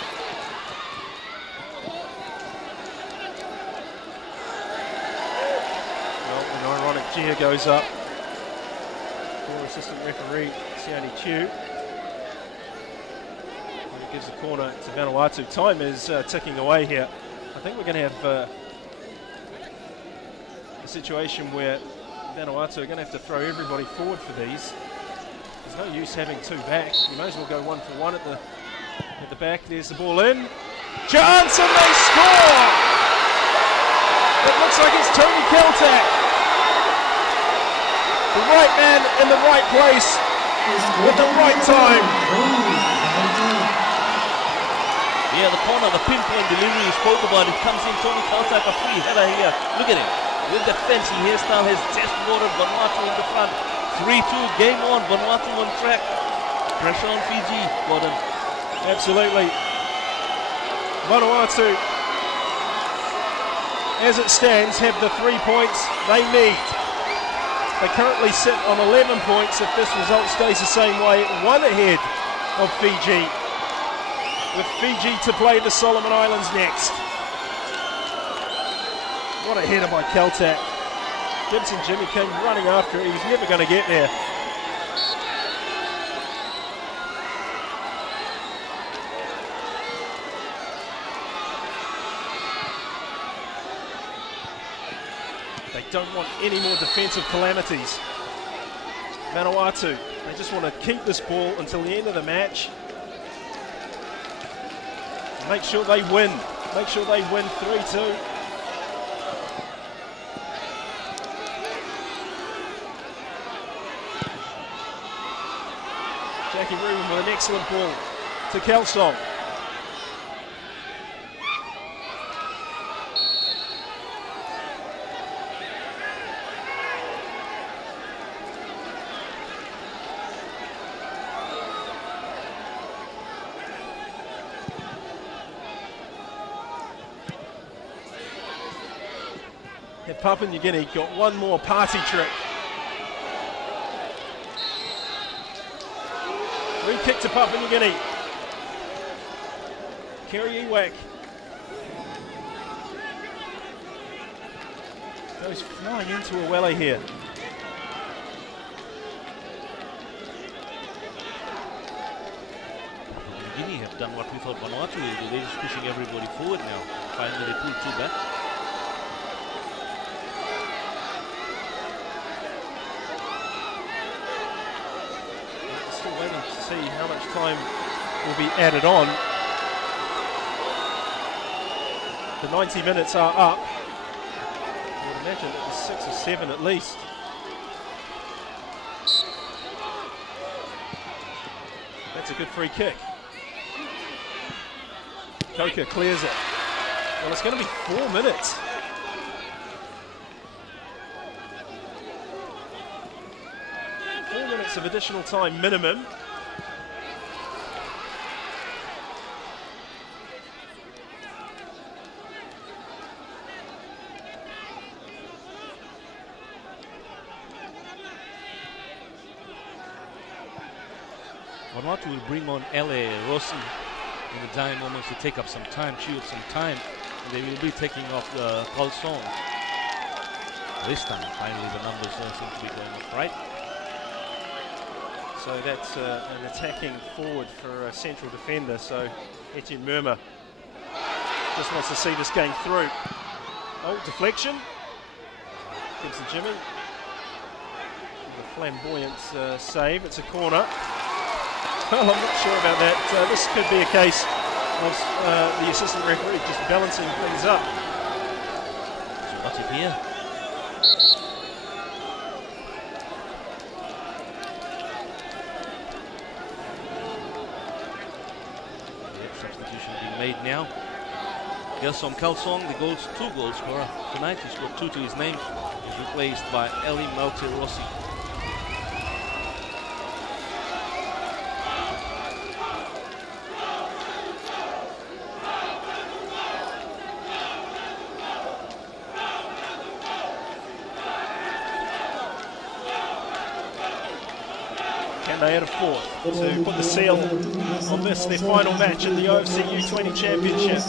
Well, an ironic jeer goes up for assistant referee Siani Chiu. He gives the corner to Vanuatu. Time is ticking away here. I think we're going to have a situation where Vanuatu are going to have to throw everybody forward for these. There's no use having two backs. You may as well go 1-for-1 at the back. There's the ball in. Chance and they score! It looks like it's Tony Keltak. The right man in the right place at the right time. Yeah, the corner, the pinpoint delivery you spoke about, it comes in. Tony Keltak, a free header here. Look at him. With the fancy hairstyle, has just brought Vanuatu in the front. 3-2, game on, Vanuatu on track. Pressure on Fiji, Gordon. Absolutely. Vanuatu, as it stands, have the 3 points they need. They currently sit on 11 points if this result stays the same way, one ahead of Fiji, with Fiji to play the Solomon Islands next. What a header by Caltac. Gibson Jimmy came running after it. He was never going to get there. They don't want any more defensive calamities. Vanuatu, they just want to keep this ball until the end of the match. Make sure they win. Make sure they win 3-2. Jackie Rubin with an excellent ball to Kelsong. Have Papua New Guinea got one more party trick. Free kick to Papua New Guinea. Kerry Ewak goes flying into Awele here. Guinea have done what we thought Vanuatu will do. They're just pushing everybody forward now. Finally they pulled two back. Still waiting to see how much time will be added on. The 90 minutes are up. I would imagine it was 6 or 7 at least. That's a good free kick. Coker clears it. Well, it's going to be 4 minutes. Of additional time minimum. Vanuatu will bring on L.A. Rossi in the dying moments to take up some time, chew up some time. And they will be taking off Colson. This time, finally, the numbers seem to be going up right. So that's an attacking forward for a central defender. So Etienne Murma just wants to see this game through. Oh, deflection. Gibson Jimmy. The flamboyant save. It's a corner. Well, I'm not sure about that. This could be a case of the assistant referee just balancing things up. So what's it here? Made now. Gelsom Kalsong, the two goal scorer tonight. He's got 2 to his name. He's replaced by Eli Malte Rossi. Can they add a fourth to put the seal on this, their final match at the OFC U-20 Championship?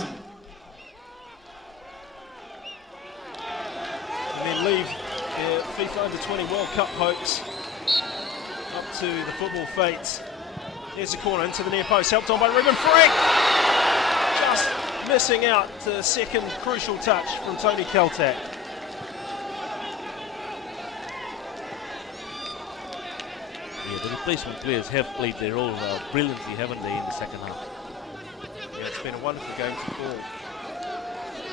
And then leave their FIFA Under-20 World Cup hopes up to the football fates. There's a corner into the near post, helped on by Ruben Frank. Just missing out the second crucial touch from Tony Caltac. Yeah, the replacement players have played their role brilliantly, haven't they, in the second half? Yeah, it's been a wonderful game to call.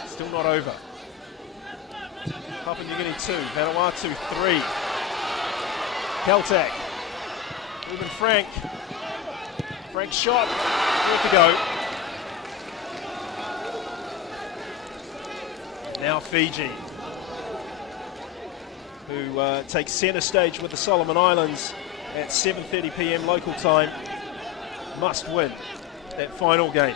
Still not over. Papua New Guinea 2, Vanuatu 3. Caltac. Ruben Frank. Frank's shot. Worth to go. Now Fiji, who takes centre stage with the Solomon Islands at 7:30 p.m. local time. Must win that final game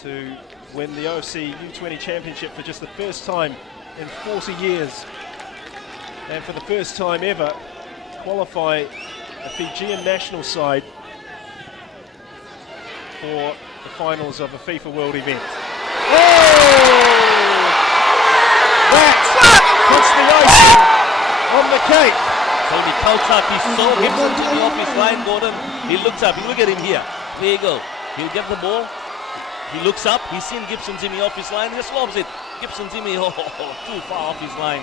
to win the OFC U-20 Championship for just the first time in 40 years. and for the first time ever qualify the Fijian national side for the finals of a FIFA World event. Oh! That puts the icing on the cake. Tony Kaltak, he saw Gibson Jimmy off his line, Gordon. He looks up, look at him here. There you go. He'll get the ball. He looks up, he's seen Gibson Jimmy off his line, he just lobs it. Gibson Jimmy, too far off his line.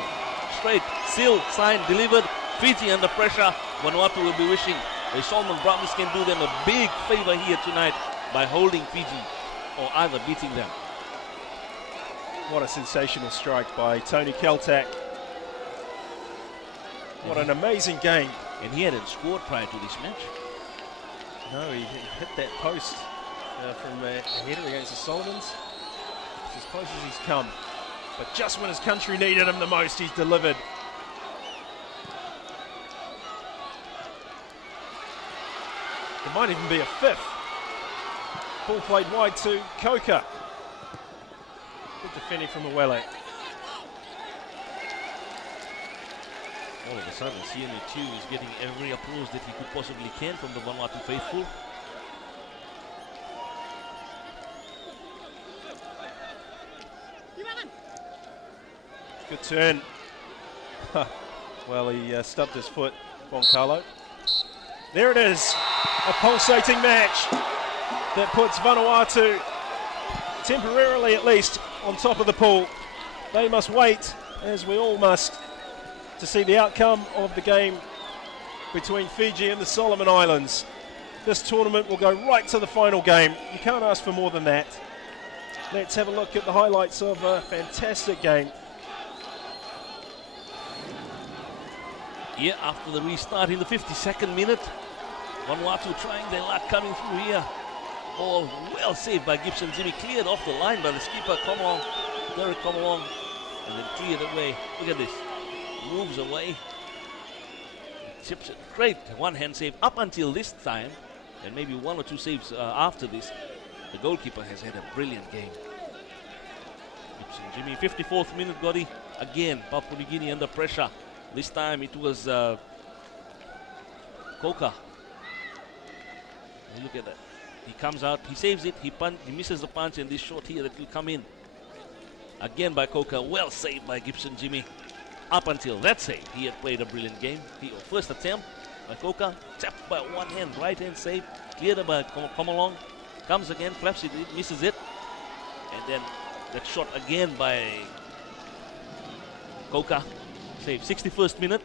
Straight, seal, sign, delivered. Fiji under pressure. Vanuatu will be wishing the Solomon Brahms can do them a big favor here tonight by holding Fiji or either beating them. What a sensational strike by Tony Kaltak. What an amazing game. And he hadn't scored prior to this match. No, he hit that post from a header against the Solomons. It's as close as he's come. But just when his country needed him the most, he's delivered. There might even be a fifth. Ball played wide to Coca. Good defending from Awele. All of a sudden, CNU2 is getting every applause that he could possibly can from the Vanuatu faithful. Good turn. Well, he stubbed his foot, Boncalo. There it is, a pulsating match that puts Vanuatu, temporarily at least, on top of the pool. They must wait, as we all must, to see the outcome of the game between Fiji and the Solomon Islands. This tournament will go right to the final game. You can't ask for more than that. Let's have a look at the highlights of a fantastic game. Yeah, after the restart in the 52nd minute, Vanuatu trying their luck coming through here. Ball well saved by Gibson Jimmy, cleared off the line by the skipper. Come on, Derek, come along, and then cleared away. Look at this, moves away, chips it. Great one hand save up until this time, and maybe one or two saves after this. The goalkeeper has had a brilliant game. Gibson Jimmy, 54th minute, Gotti. Again, Papua New Guinea under pressure. This time it was Coca. Look at that. He comes out, he saves it, he misses the punch, and this shot here that will come in. Again by Coca, well saved by Gibson Jimmy. Up until that save, he had played a brilliant game. First attempt by Coca, tapped by one hand, right hand save, cleared by come along, comes again, flaps it, misses it, and then that shot again by Coca. Save, 61st minute.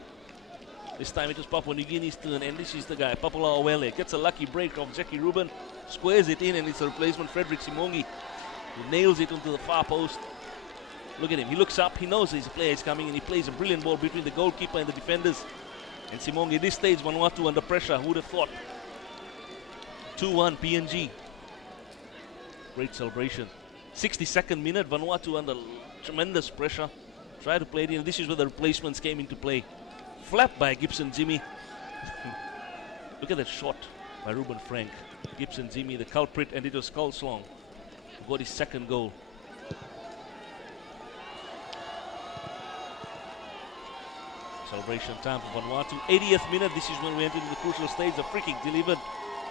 This time it was Papua New Guinea's turn, and this is the guy, Papula Awele. Gets a lucky break from Jackie Rubin, squares it in, and it's a replacement, Frederick Simongi, who nails it onto the far post. Look at him, he looks up, he knows his player is coming, and he plays a brilliant ball between the goalkeeper and the defenders. And Simongi, at this stage, Vanuatu under pressure, who would have thought? 2-1 PNG. Great celebration. 62nd minute, Vanuatu under tremendous pressure. Try to play it in. This is where the replacements came into play. Flapped by Gibson Jimmy. Look at that shot by Ruben Frank. Gibson Jimmy, the culprit, and it was Skulslong who got his second goal. Celebration time for Vanuatu. 80th minute, this is when we enter into the crucial stage. The free kick delivered.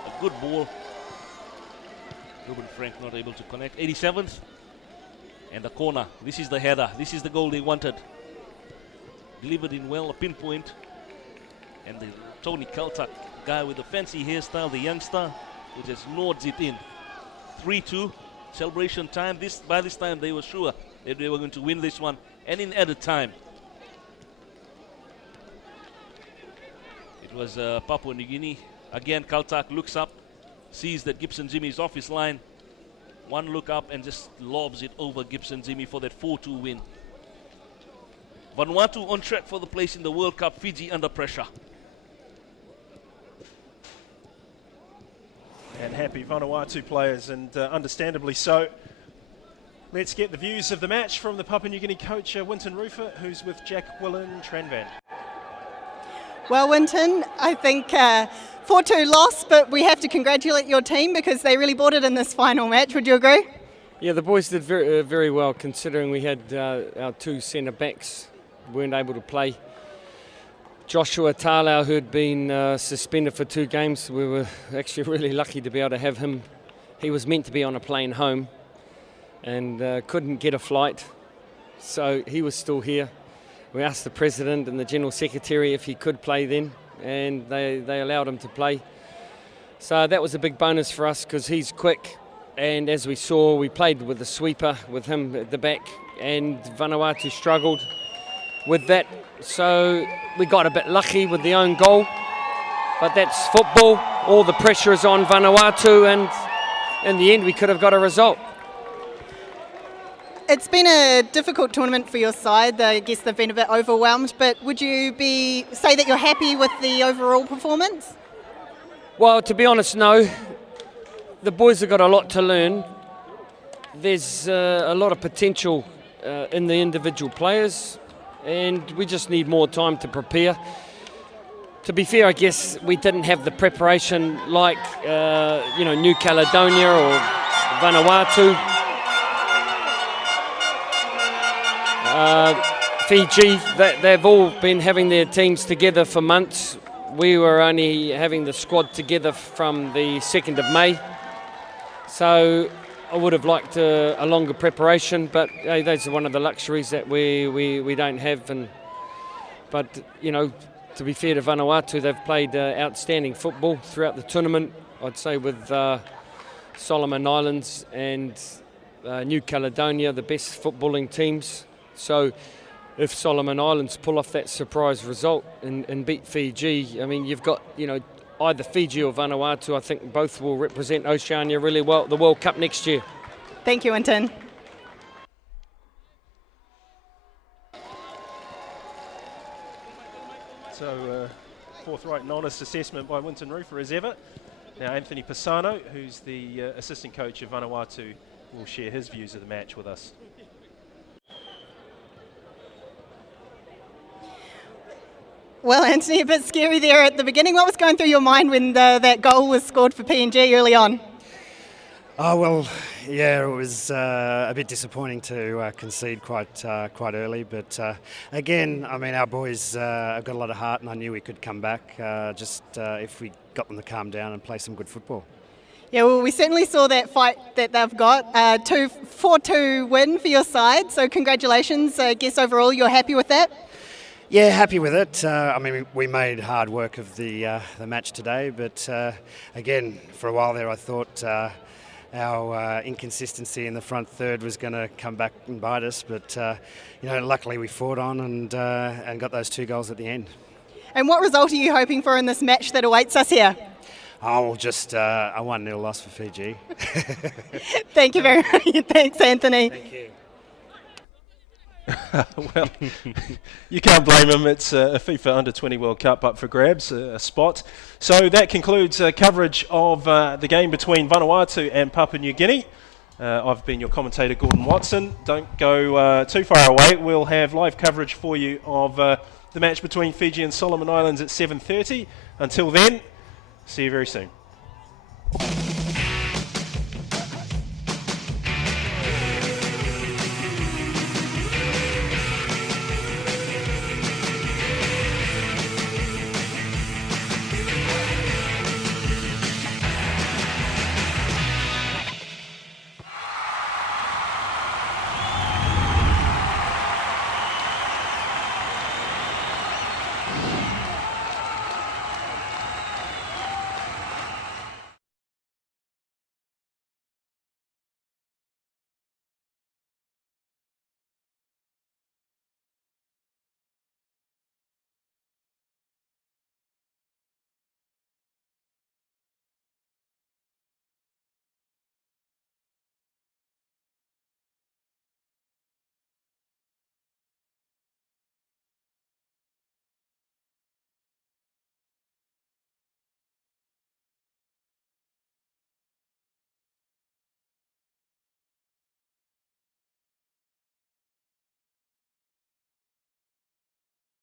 A good ball. Ruben Frank not able to connect. 87th. And the corner. This is the header. This is the goal they wanted. Delivered in well, a pinpoint. And the Tony Kaltak guy with the fancy hairstyle, the youngster, who just nods it in. 3-2. Celebration time. By this time they were sure that they were going to win this one. And in added time, it was Papua New Guinea. Again, Kaltak looks up, sees that Gibson Jimmy is off his line. One look up and just lobs it over Gibson Jimmy for that 4-2 win. Vanuatu on track for the place in the World Cup. Fiji under pressure. And happy Vanuatu players, and understandably so. Let's get the views of the match from the Papua New Guinea coach, Winton Rufer, who's with Jacqueline Tranvan. Well, Winton, I think 4-2 loss, but we have to congratulate your team because they really brought it in this final match. Would you agree? Yeah, the boys did very well, considering we had our two centre backs weren't able to play. Joshua Talau, who'd been suspended for 2 games. We were actually really lucky to be able to have him. He was meant to be on a plane home and couldn't get a flight, so he was still here. We asked the President and the General Secretary if he could play then, and they allowed him to play. So that was a big bonus for us because he's quick, and as we saw, we played with the sweeper with him at the back, and Vanuatu struggled with that. So we got a bit lucky with the own goal, but that's football. All the pressure is on Vanuatu, and in the end we could have got a result. It's been a difficult tournament for your side. I guess they've been a bit overwhelmed, but would you say that you're happy with the overall performance? Well, to be honest, no. The boys have got a lot to learn. There's a lot of potential in the individual players, and we just need more time to prepare. To be fair, I guess we didn't have the preparation like New Caledonia or Vanuatu. Fiji, they've all been having their teams together for months. We were only having the squad together from the 2nd of May. So I would have liked a longer preparation, but those are one of the luxuries that we don't have. But to be fair to Vanuatu, they've played outstanding football throughout the tournament. I'd say with Solomon Islands and New Caledonia, the best footballing teams. So if Solomon Islands pull off that surprise result and beat Fiji, I mean, you've got, either Fiji or Vanuatu. I think both will represent Oceania really well at the World Cup next year. Thank you, Winton. So, forthright and honest assessment by Winton Roofer as ever. Now, Anthony Pisano, who's the assistant coach of Vanuatu, will share his views of the match with us. Well, Anthony, a bit scary there at the beginning. What was going through your mind when that goal was scored for PNG early on? Oh, well, yeah, it was a bit disappointing to concede quite early. But again, I mean, our boys have got a lot of heart, and I knew we could come back if we got them to calm down and play some good football. Yeah, well, we certainly saw that fight that they've got. 4-2 win for your side, so congratulations. I guess overall you're happy with that? Yeah, happy with it. I mean, we made hard work of the match today, but again, for a while there I thought our inconsistency in the front third was going to come back and bite us, but luckily we fought on and got those 2 goals at the end. And what result are you hoping for in this match that awaits us here? Oh, well, just a 1-0 loss for Fiji. Thank you very much. Thanks, Anthony. Thank you. Well, you can't blame him. It's a FIFA Under-20 World Cup up for grabs, a spot. So that concludes coverage of the game between Vanuatu and Papua New Guinea. I've been your commentator, Gordon Watson. Don't go too far away. We'll have live coverage for you of the match between Fiji and Solomon Islands at 7:30. Until then, see you very soon.